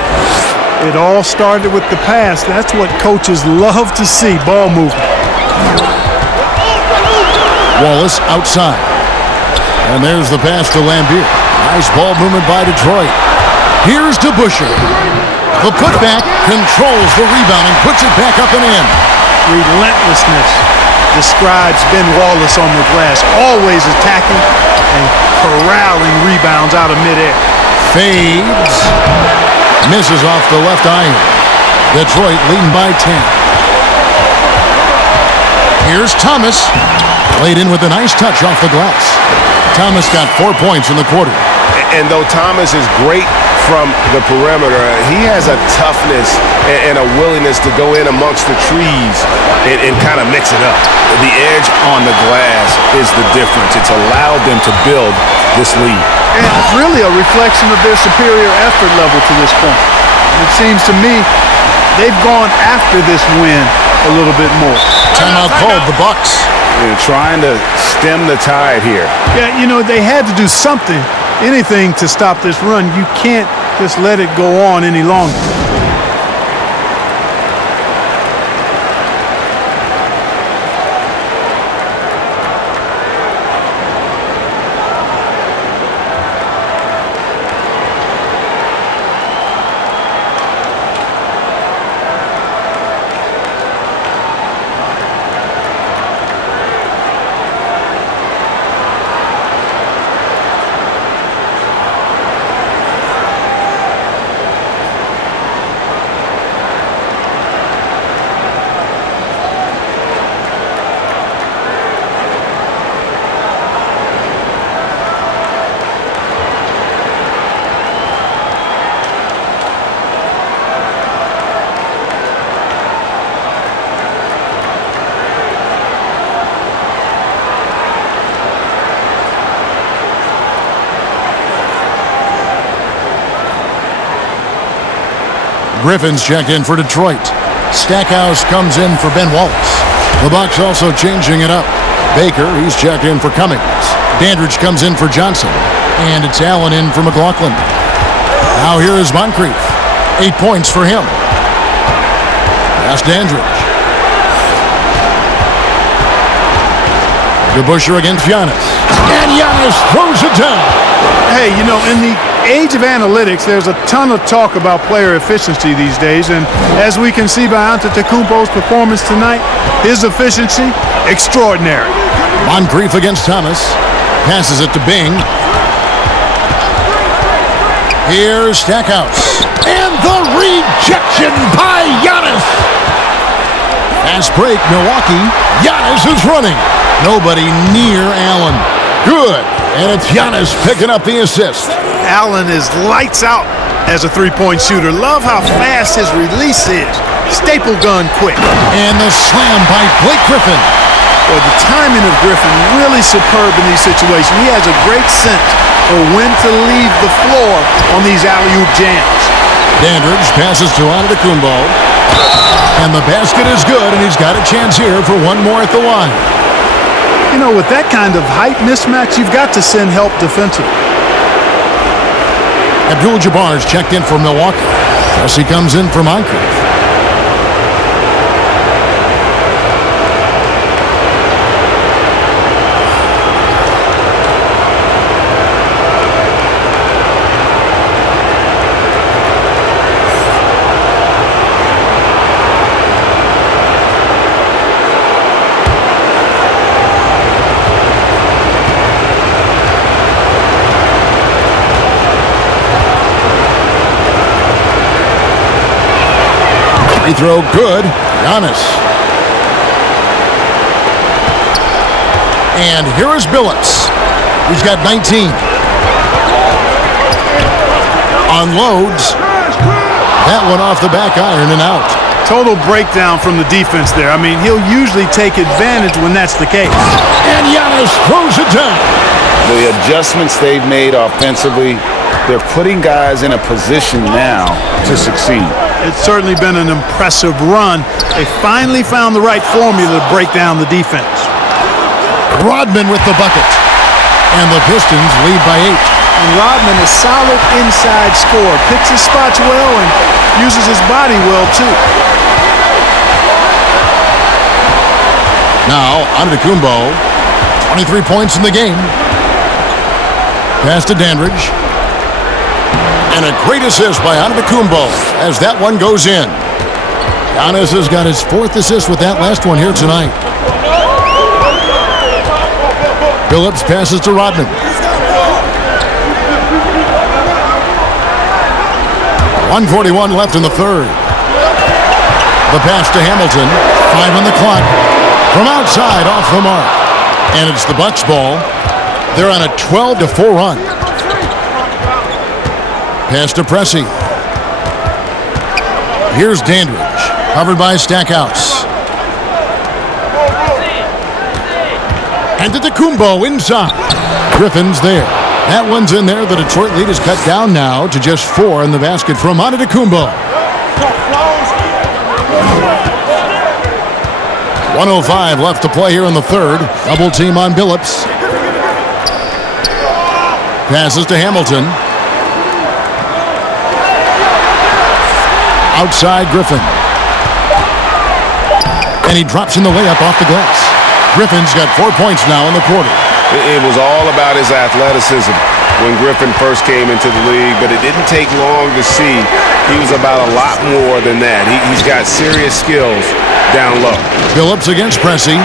It all started with the pass. That's what coaches love to see, ball movement. Wallace outside. And there's the pass to Lambier. Nice ball movement by Detroit. Here's DeBusschere. The putback controls the rebound and puts it back up and in. Relentlessness describes Ben Wallace on the glass. Always attacking and corralling rebounds out of midair. Fades. Misses off the left iron. Detroit leading by 10. Here's Thomas. Laid in with a nice touch off the glass. Thomas got 4 points in the quarter. And though Thomas is great from the perimeter, he has a toughness and a willingness to go in amongst the trees and kind of mix it up. The edge on the glass is the difference. It's allowed them to build this lead. And it's really a reflection of their superior effort level to this point. It seems to me they've gone after this win a little bit more. Timeout called, the Bucks. They're trying to stem the tide here. Yeah, you know, they had to do something, anything to stop this run. You can't just let it go on any longer. Griffin's checked in for Detroit. Stackhouse comes in for Ben Wallace. The Bucks also changing it up. Baker, he's checked in for Cummings. Dandridge comes in for Johnson. And it's Allen in for McLaughlin. Now here is Moncrief. 8 points for him. Pass Dandridge. DeBusschere against Giannis. And Giannis throws it down. Hey, you know, in the age of analytics, there's a ton of talk about player efficiency these days, and as we can see by Antetokounmpo's performance tonight, his efficiency, extraordinary. Moncrief against Thomas. Passes it to Bing. Here's Stackhouse. And the rejection by Giannis. Fast break, Milwaukee. Giannis is running. Nobody near Allen. Good. And it's Giannis picking up the assist. Allen is lights out as a three-point shooter. Love how fast his release is. Staple gun quick. And the slam by Blake Griffin. Well, the timing of Griffin really superb in these situations. He has a great sense for when to leave the floor on these alley-oop jams. Dandridge passes to Antetokounmpo. And the basket is good, and he's got a chance here for one more at the line. You know, with that kind of height mismatch, you've got to send help defensively. Abdul-Jabbar's checked in for Milwaukee. As he comes in for Moncrief. Free throw good. Giannis. And here is Billups. He's got 19. Unloads. That one off the back iron and out. Total breakdown from the defense there. I mean, he'll usually take advantage when that's the case. And Giannis throws it down. The adjustments they've made offensively, they're putting guys in a position now to succeed. It's certainly been an impressive run. They finally found the right formula to break down the defense. Rodman with the bucket. And the Pistons lead by 8. And Rodman, a solid inside scorer. Picks his spots well and uses his body well, too. Now, Antetokounmpo. 23 points in the game. Pass to Dandridge. And a great assist by Antetokounmpo as that one goes in. Giannis has got his 4th assist with that last one here tonight. Billups passes to Rodman. 1:41 left in the third. The pass to Hamilton. 5 on the clock. From outside, off the mark. And it's the Bucks ball. They're on a 12-4 run. Pass to Pressey. Here's Dandridge, covered by Stackhouse. And Antetokounmpo inside. Griffin's there. That one's in there. The Detroit lead is cut down now to just 4 in the basket from Antetokounmpo. 1:05 left to play here in the third. Double team on Billups. Passes to Hamilton. Outside Griffin. And he drops in the layup off the glass. Griffin's got 4 points now in the quarter. It was all about his athleticism when Griffin first came into the league, but it didn't take long to see he was about a lot more than that. He's got serious skills down low. Billups against Pressey.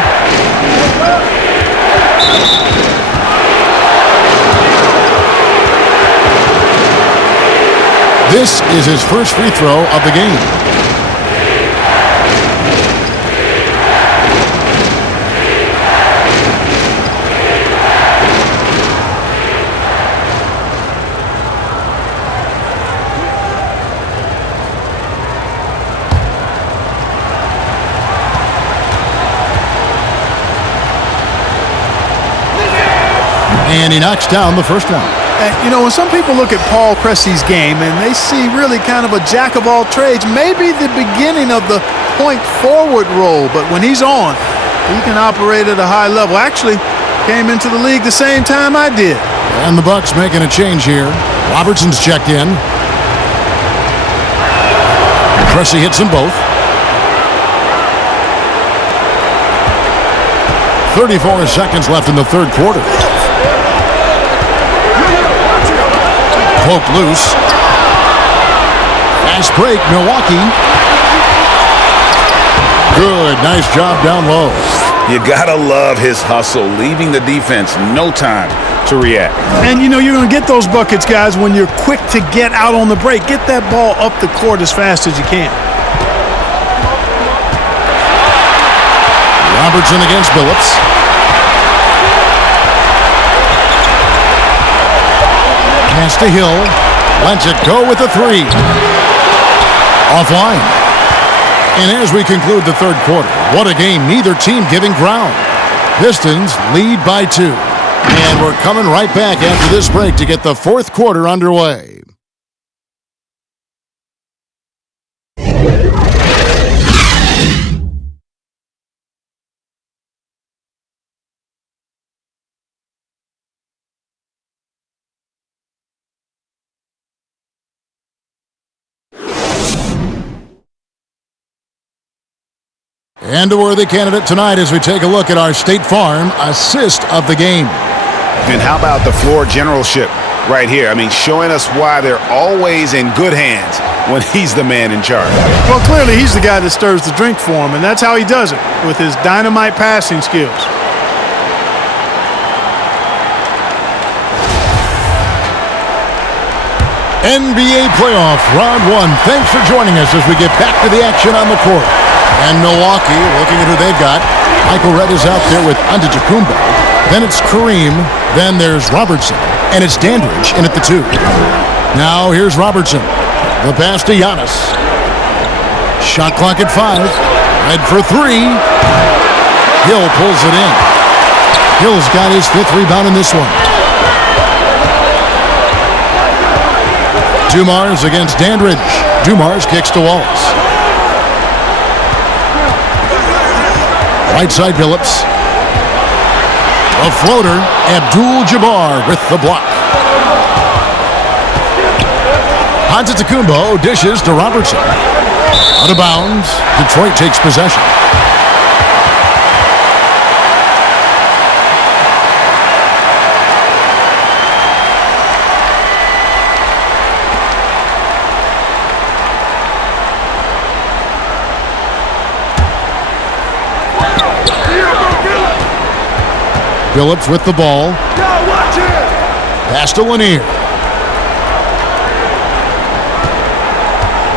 This is his first free throw of the game. And he knocks down the first one. You know, when some people look at Paul Pressey's game and they see really kind of a jack of all trades, maybe the beginning of the point forward role, but when he's on, he can operate at a high level. Actually, came into the league the same time I did. And the Bucks making a change here. Robertson's checked in. Pressey hits them both. 34 seconds left in the third quarter. Poke loose. Fast break, Milwaukee. Good, nice job down low. You gotta love his hustle, leaving the defense no time to react. And you know you're going to get those buckets, guys, when you're quick to get out on the break. Get that ball up the court as fast as you can. Robertson against Billups. Pass to Hill. Lets it go with a three. Offline. And as we conclude the third quarter, what a game. Neither team giving ground. Pistons lead by 2. And we're coming right back after this break to get the fourth quarter underway. And a worthy candidate tonight as we take a look at our State Farm assist of the game. And how about the floor generalship right here? I mean, showing us why they're always in good hands when he's the man in charge. Well, clearly he's the guy that stirs the drink for him, and that's how he does it, with his dynamite passing skills. NBA playoff round one. Thanks for joining us as we get back to the action on the court. And Milwaukee, looking at who they've got. Michael Redd is out there with Antetokounmpo. Then it's Kareem. Then there's Robertson. And it's Dandridge in at the 2. Now here's Robertson. The pass to Giannis. Shot clock at 5. Red for 3. Hill pulls it in. Hill's got his 5th rebound in this one. Dumars against Dandridge. Dumars kicks to Wallace. Right side Billups. A floater. Abdul-Jabbar with the block. Antetokounmpo dishes to Robertson. Out of bounds. Detroit takes possession. Billups with the ball. Pass to Lanier.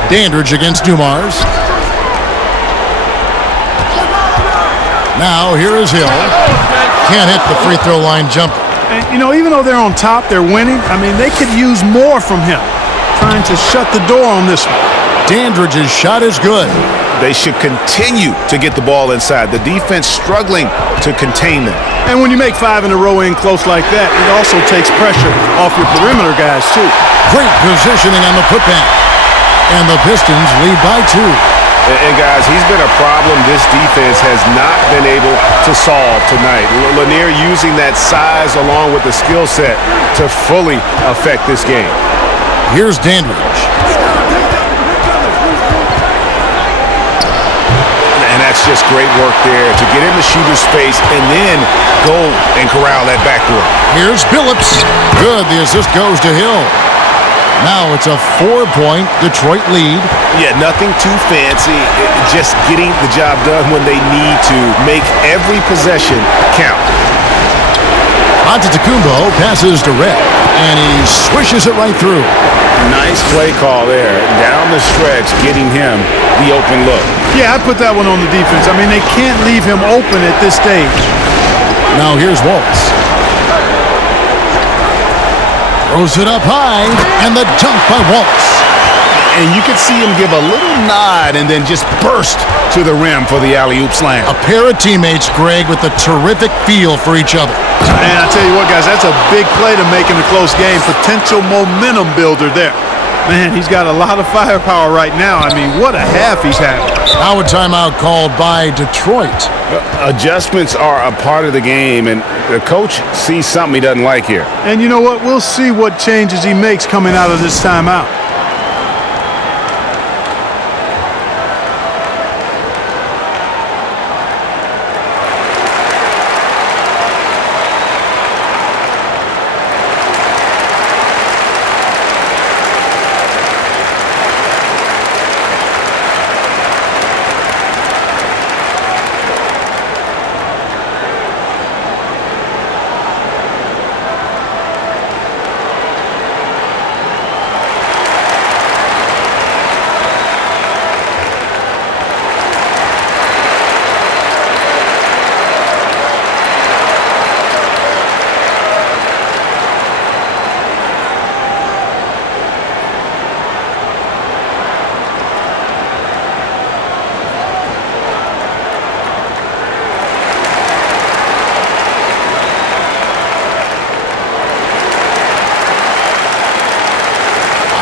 Dandridge against Dumars. Now here is Hill. Can't hit the free throw line jumper. And, you know, even though they're on top, they're winning. I mean, they could use more from him. Trying to shut the door on this one. Dandridge's shot is good. They should continue to get the ball inside. The defense struggling to contain them. And when you make 5 in a row in close like that, it also takes pressure off your perimeter guys, too. Great positioning on the putback. And the Pistons lead by 2. And guys, he's been a problem this defense has not been able to solve tonight. Lanier using that size along with the skill set to fully affect this game. Here's Dandridge. And that's just great work there to get in the shooter's face and then go and corral that backdoor. Here's Billups. Good. The assist goes to Hill. Now it's a 4-point Detroit lead. Yeah, nothing too fancy. Just getting the job done when they need to. Make every possession count. Antetokounmpo passes to Redd, and he swishes it right through. Nice play call there. Down the stretch, getting him the open look. Yeah, I put that one on the defense. I mean, they can't leave him open at this stage. Now here's Wallace. Throws it up high, and the dunk by Wallace. And you could see him give a little nod and then just burst to the rim for the alley-oop slam. A pair of teammates, Greg, with a terrific feel for each other. And I tell you what, guys, that's a big play to make in a close game. Potential momentum builder there. Man, he's got a lot of firepower right now. I mean, what a half he's having. Now a timeout called by Detroit. Adjustments are a part of the game, and the coach sees something he doesn't like here. And you know what? We'll see what changes he makes coming out of this timeout.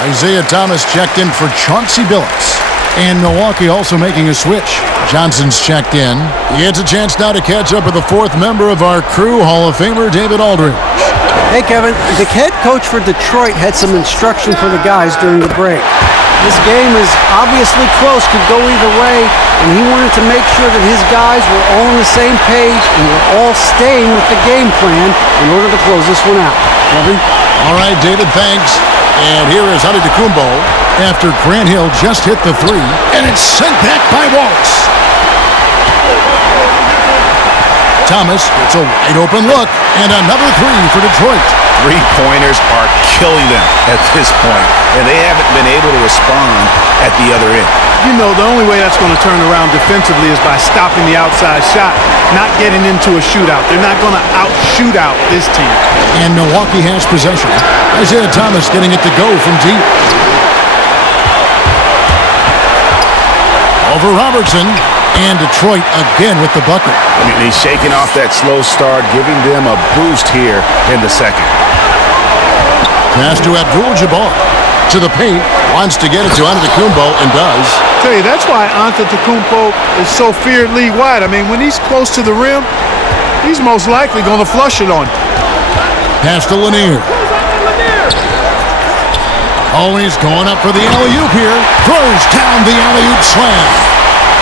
Isaiah Thomas checked in for Chauncey Billups. And Milwaukee also making a switch. Johnson's checked in. He gets a chance now to catch up with the 4th member of our crew, Hall of Famer David Aldridge. Hey, Kevin, the head coach for Detroit had some instruction for the guys during the break. This game is obviously close, could go either way, and he wanted to make sure that his guys were all on the same page and were all staying with the game plan in order to close this one out. Kevin? All right, David, thanks. And here is Antetokounmpo after Grant Hill just hit the three, and it's sent back by Wallace. Thomas gets a wide-open look, and another three for Detroit. Three-pointers are killing them at this point, and they haven't been able to respond at the other end. You know, the only way that's going to turn around defensively is by stopping the outside shot, not getting into a shootout. They're not going to out-shoot out this team. And Milwaukee has possession. Isaiah Thomas getting it to go from deep. Over Robertson. And Detroit again with the bucket. I mean, he's shaking off that slow start, giving them a boost here in the second. Pass to Abdul-Jabbar. To the paint. Wants to get it to Antetokounmpo and does. Tell you, that's why Antetokounmpo is so feared league wide. I mean, when he's close to the rim, he's most likely going to flush it on you. Pass to Lanier. Oh, he's going up for the alley-oop here. Throws down the alley-oop slam.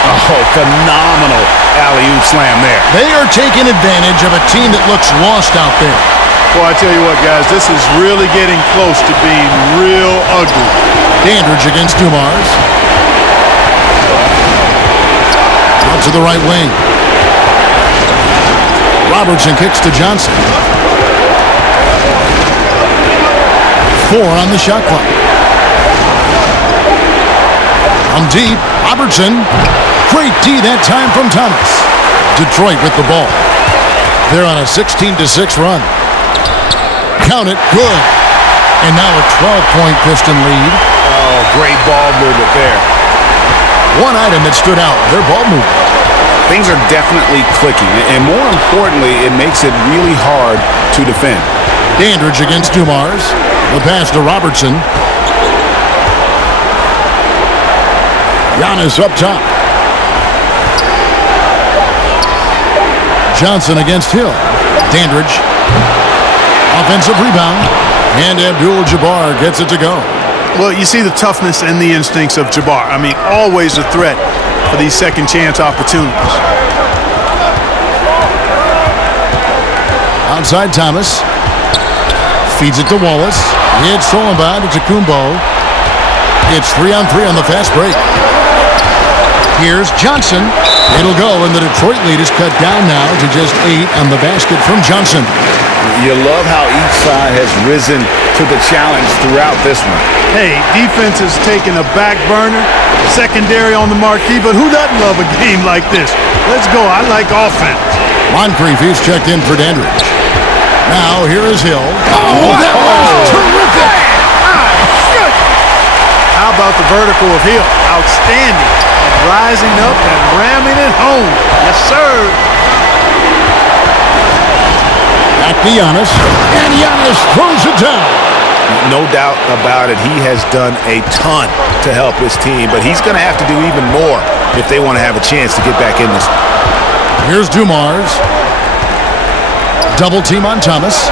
Oh, phenomenal alley-oop slam there. They are taking advantage of a team that looks lost out there. Boy, I tell you what, guys, this is really getting close to being real ugly. Dandridge against Dumars. Out to the right wing. Robertson kicks to Johnson. 4 on the shot clock. From deep, Robertson. Great D that time from Thomas. Detroit with the ball. They're on a 16-6 run. Count it, good. And now a 12-point Piston lead. Oh, great ball movement there. One item that stood out, their ball movement. Things are definitely clicking, and more importantly, it makes it really hard to defend. Dandridge against Dumars. The pass to Robertson. Giannis up top. Johnson against Hill. Dandridge. Offensive rebound. And Abdul-Jabbar gets it to go. Well, you see the toughness and the instincts of Jabbar. I mean, always a threat for these second chance opportunities. Outside Thomas. Feeds it to Wallace. It's stolen by Antetokounmpo. It's 3-on-3 on the fast break. Here's Johnson. It'll go, and the Detroit lead is cut down now to just 8 on the basket from Johnson. You love how each side has risen to the challenge throughout this one. Hey, defense is taking a back burner, secondary on the marquee, but who doesn't love a game like this? Let's go. I like offense. Moncrief is checked in for Dandridge. Now, here is Hill. Oh, that was terrific! How about the vertical of Hill? Outstanding. Rising up and ramming it home. Yes, sir. Back to Giannis. And Giannis throws it down. No doubt about it. He has done a ton to help his team, but he's going to have to do even more if they want to have a chance to get back in this. Here's Dumars. Double team on Thomas.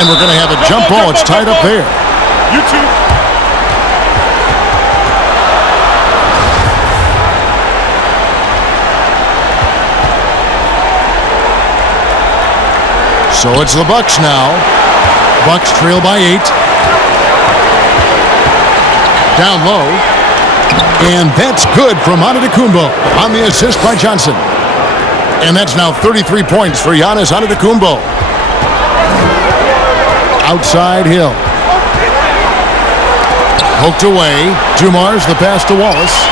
And we're going to have a jump ball. It's tied up there. You two. So it's the Bucks now. Bucks trail by 8. Down low. And that's good from Antetokounmpo on the assist by Johnson. And that's now 33 points for Giannis Antetokounmpo. Outside Hill. Poked away. Dumars the pass to Wallace.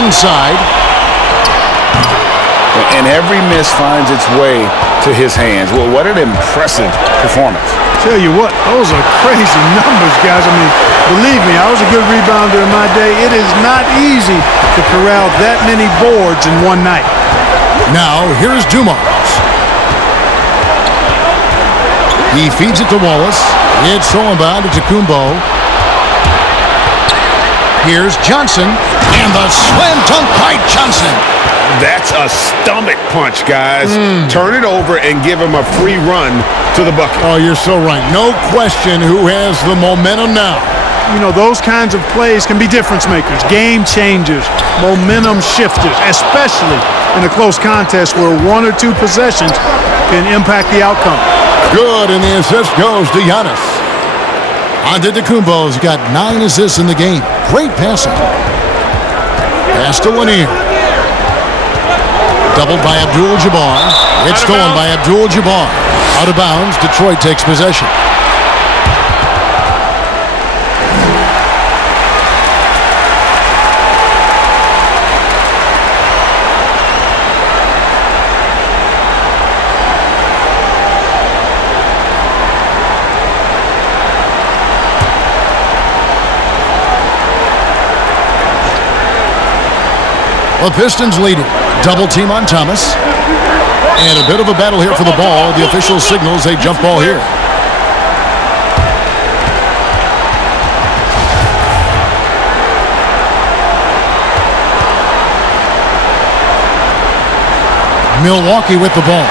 Inside. And every miss finds its way to his hands. Well, what an impressive performance. Tell you what, those are crazy numbers, guys. I mean, believe me, I was a good rebounder in my day. It is not easy to corral that many boards in one night. Now, here's Dumars. He feeds it to Wallace. It's stolen by Antetokounmpo. Here's Johnson. And the slam dunk by Johnson. That's a stomach punch, guys. Turn it over and give him a free run to the bucket. Oh, you're so right. No question who has the momentum now. You know, those kinds of plays can be difference makers, game changers, momentum shifters, especially in a close contest where 1 or 2 possessions can impact the outcome. Good, and the assist goes to Giannis. Antetokounmpo's got 9 assists in the game. Great passing. Pass to Lanier. Doubled by Abdul-Jabbar. It's stolen by Abdul-Jabbar. Out of bounds, Detroit takes possession. The Pistons lead it. Double team on Thomas. And a bit of a battle here for the ball. The official signals a jump ball here. Milwaukee with the ball.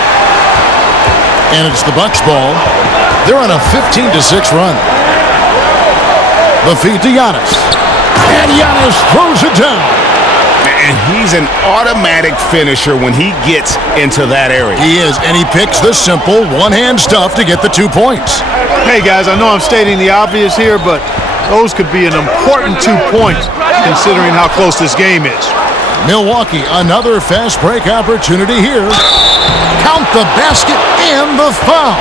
And it's the Bucks ball. They're on a 15-6 run. The feed to Giannis. And Giannis throws it down. And he's an automatic finisher when he gets into that area. He is, and he picks the simple one-hand stuff to get the 2 points. Hey, guys, I know I'm stating the obvious here, but those could be an important 2 points considering how close this game is. Milwaukee, another fast break opportunity here. Count the basket and the foul.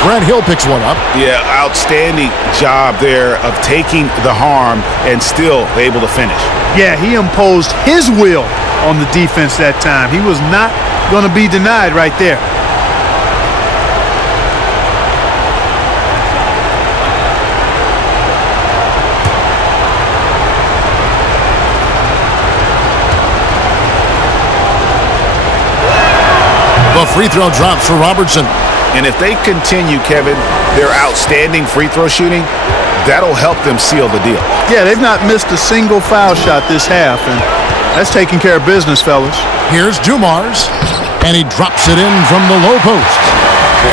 Grant Hill picks one up. Yeah, outstanding job there of taking the harm and still able to finish. Yeah, he imposed his will on the defense that time. He was not going to be denied right there. The free throw drops for Robertson. And if they continue, Kevin, their outstanding free throw shooting, that'll help them seal the deal. Yeah, they've not missed a single foul shot this half, and that's taking care of business, fellas. Here's Dumars, and he drops it in from the low post.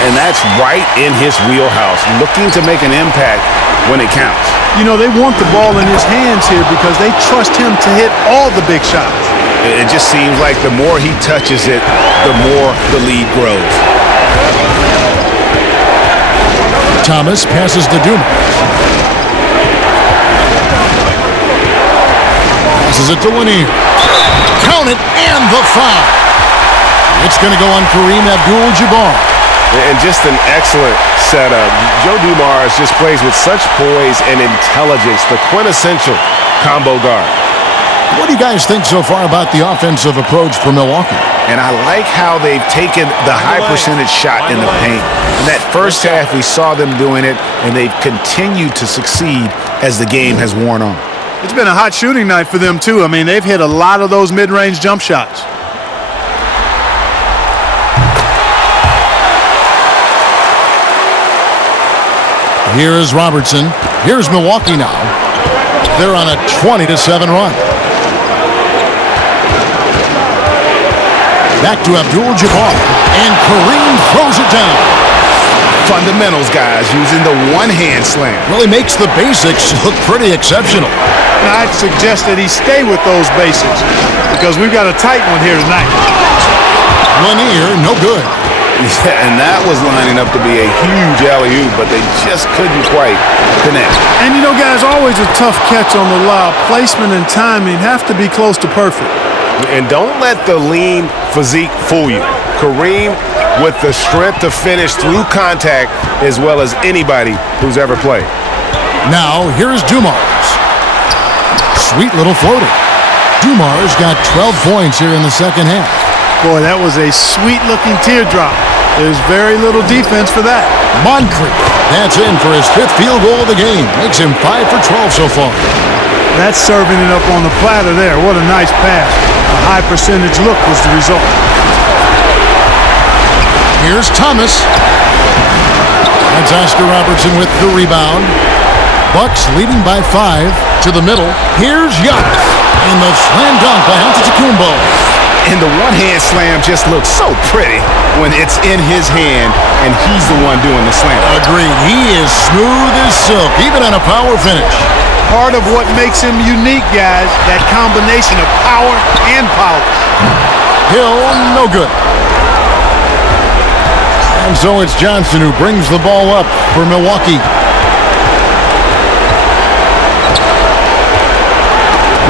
And that's right in his wheelhouse, looking to make an impact when it counts. You know, they want the ball in his hands here because they trust him to hit all the big shots. It just seems like the more he touches it, the more the lead grows. Thomas passes to Dumars. Passes it to Lanier. Count it, and the foul. It's going to go on Kareem Abdul-Jabbar. And just an excellent setup. Joe Dumars just plays with such poise and intelligence, the quintessential combo guard. What do you guys think so far about the offensive approach for Milwaukee? And I like how they've taken the high percentage shot in the paint. In that first half, we saw them doing it, and they've continued to succeed as the game has worn on. It's been a hot shooting night for them, too. I mean, they've hit a lot of those mid-range jump shots. Here is Robertson. Here's Milwaukee now. They're on a 20-7 run. Back to Abdul-Jabbar, and Kareem throws it down. Fundamentals, guys, using the one-hand slam. Really makes the basics look pretty exceptional. And I'd suggest that he stay with those basics because we've got a tight one here tonight. Lanier, no good. Yeah, and that was lining up to be a huge alley-oop, but they just couldn't quite connect. And, you know, guys, always a tough catch on the lob. Placement and timing have to be close to perfect. And don't let the lean physique fool you. Kareem with the strength to finish through contact as well as anybody who's ever played. Now, here's Dumars. Sweet little floater. Dumars got 12 points here in the second half. Boy, that was a sweet-looking teardrop. There's very little defense for that. Moncrief, that's in for his 5th field goal of the game. Makes him 5 for 12 so far. That's serving it up on the platter there. What a nice pass. A high percentage look was the result. Here's Thomas. That's Oscar Robertson with the rebound. Bucks leading by 5 to the middle. Here's Giannis. And the slam dunk by Antetokounmpo. And the one-hand slam just looks so pretty when it's in his hand and he's the one doing the slam. Agreed. He is smooth as silk, even on a power finish. Part of what makes him unique, guys, that combination of power and polish. Hill, no good. And so it's Johnson who brings the ball up for Milwaukee.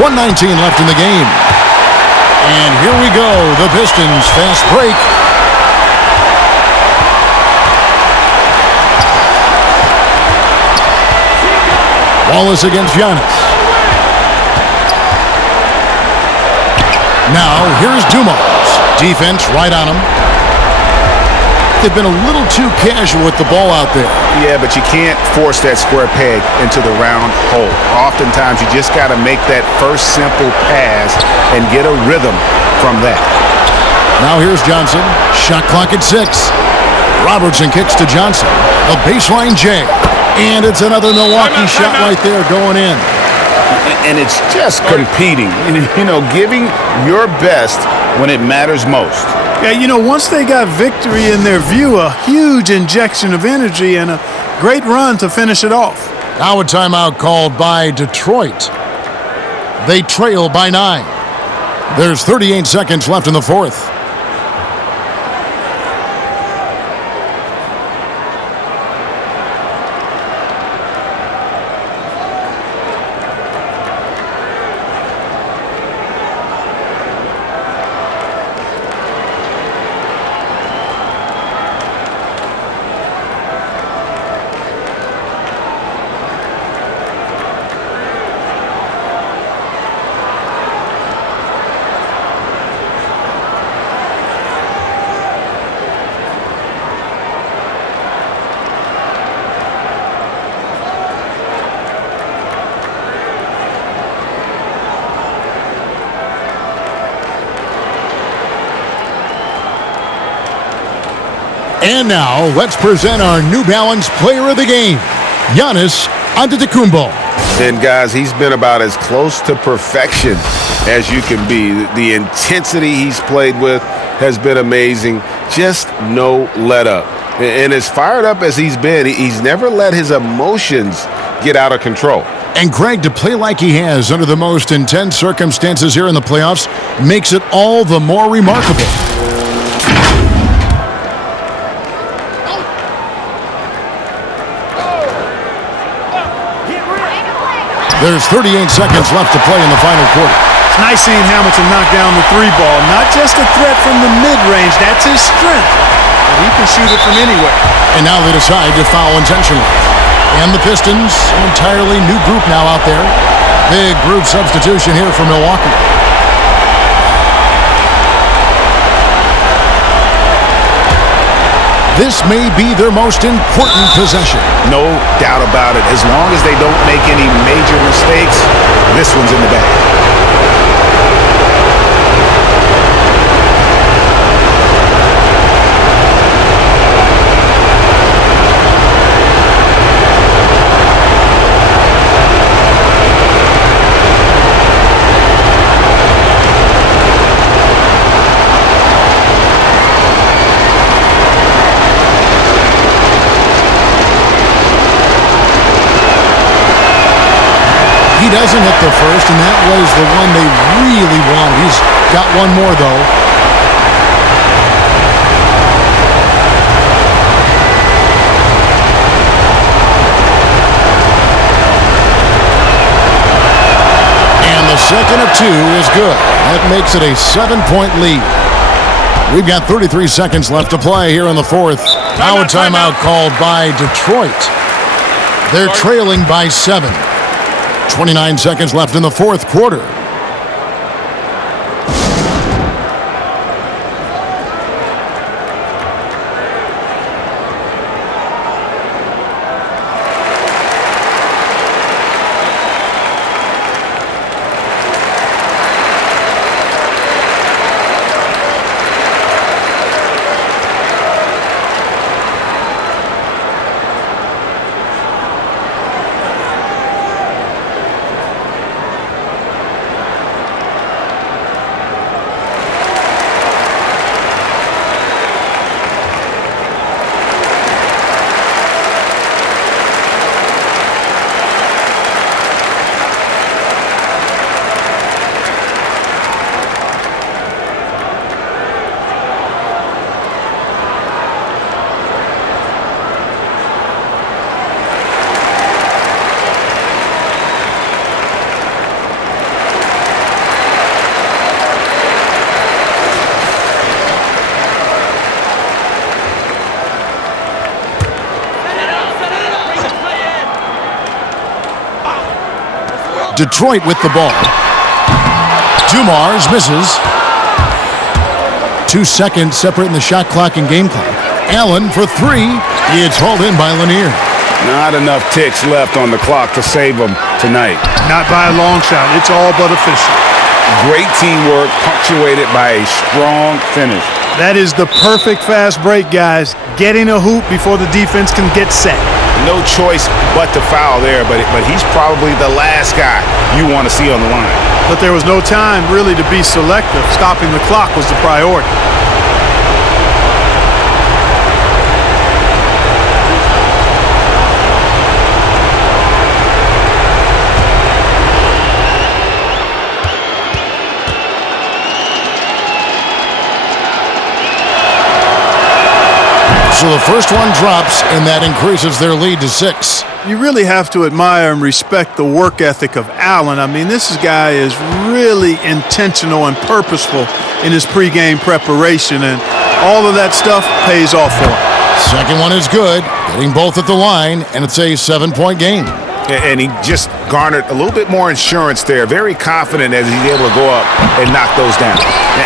1:19 left in the game. And here we go, the Pistons fast break. Wallace against Giannis. Now here's Dumas. Defense right on him. They've been a little too casual with the ball out there. Yeah, but you can't force that square peg into the round hole. Oftentimes, you just got to make that first simple pass and get a rhythm from that. Now here's Johnson. Shot clock at 6. Robertson kicks to Johnson. A baseline J. And it's another Milwaukee shot right there going in. And it's just competing, you know, giving your best when it matters most. Yeah, you know, once they got victory in their view, a huge injection of energy and a great run to finish it off. Now a timeout called by Detroit. They trail by 9. There's 38 seconds left in the fourth. And now, let's present our New Balance Player of the Game, Giannis Antetokounmpo. And guys, he's been about as close to perfection as you can be. The intensity he's played with has been amazing. Just no let up. And as fired up as he's been, he's never let his emotions get out of control. And Greg, to play like he has under the most intense circumstances here in the playoffs makes it all the more remarkable. There's 38 seconds left to play in the final quarter. It's nice seeing Hamilton knock down the three ball. Not just a threat from the mid-range, that's his strength. But he can shoot it from anywhere. And now they decide to foul intentionally. And the Pistons, an entirely new group now out there. Big group substitution here for Milwaukee. This may be their most important possession. No doubt about it. As long as they don't make any major mistakes, this one's in the bag. He doesn't hit the first, and that was the one they really wanted. He's got one more, though. And the second of two is good. That makes it a 7-point lead. We've got 33 seconds left to play here in the fourth. Now a timeout called by Detroit. They're trailing by 7. 29 seconds left in the fourth quarter. Detroit with the ball. Dumars misses. 2 seconds separating the shot clock and game clock. Allen for three. It's hauled in by Lanier. Not enough ticks left on the clock to save them tonight. Not by a long shot. It's all but official. Great teamwork punctuated by a strong finish. That is the perfect fast break, guys. Getting a hoop before the defense can get set. No choice but to foul there, but he's probably the last guy you want to see on the line. But there was no time really to be selective. Stopping the clock was the priority. So the first one drops, and that increases their lead to 6. You really have to admire and respect the work ethic of Allen. I mean, this guy is really intentional and purposeful in his pregame preparation, and all of that stuff pays off for him. Second one is good, getting both at the line, and it's a 7-point game. And he just garnered a little bit more insurance there. Very confident as he's able to go up and knock those down.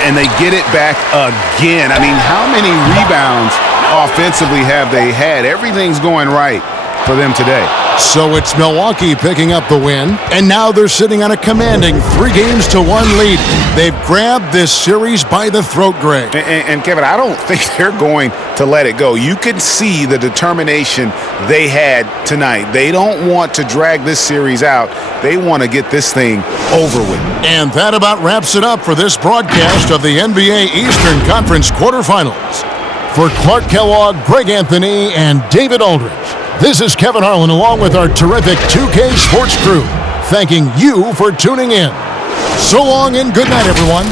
And they get it back again. I mean, how many rebounds offensively have they had? Everything's going right for them today. So it's Milwaukee picking up the win, and now they're sitting on a commanding 3-1 lead. They've grabbed this series by the throat, Greg. And Kevin, I don't think they're going to let it go. You can see the determination they had tonight. They don't want to drag this series out. They want to get this thing over with. And that about wraps it up for this broadcast of the NBA Eastern Conference quarterfinals. For Clark Kellogg, Greg Anthony, and David Aldridge, this is Kevin Harlan along with our terrific 2K Sports crew, thanking you for tuning in. So long and good night, everyone.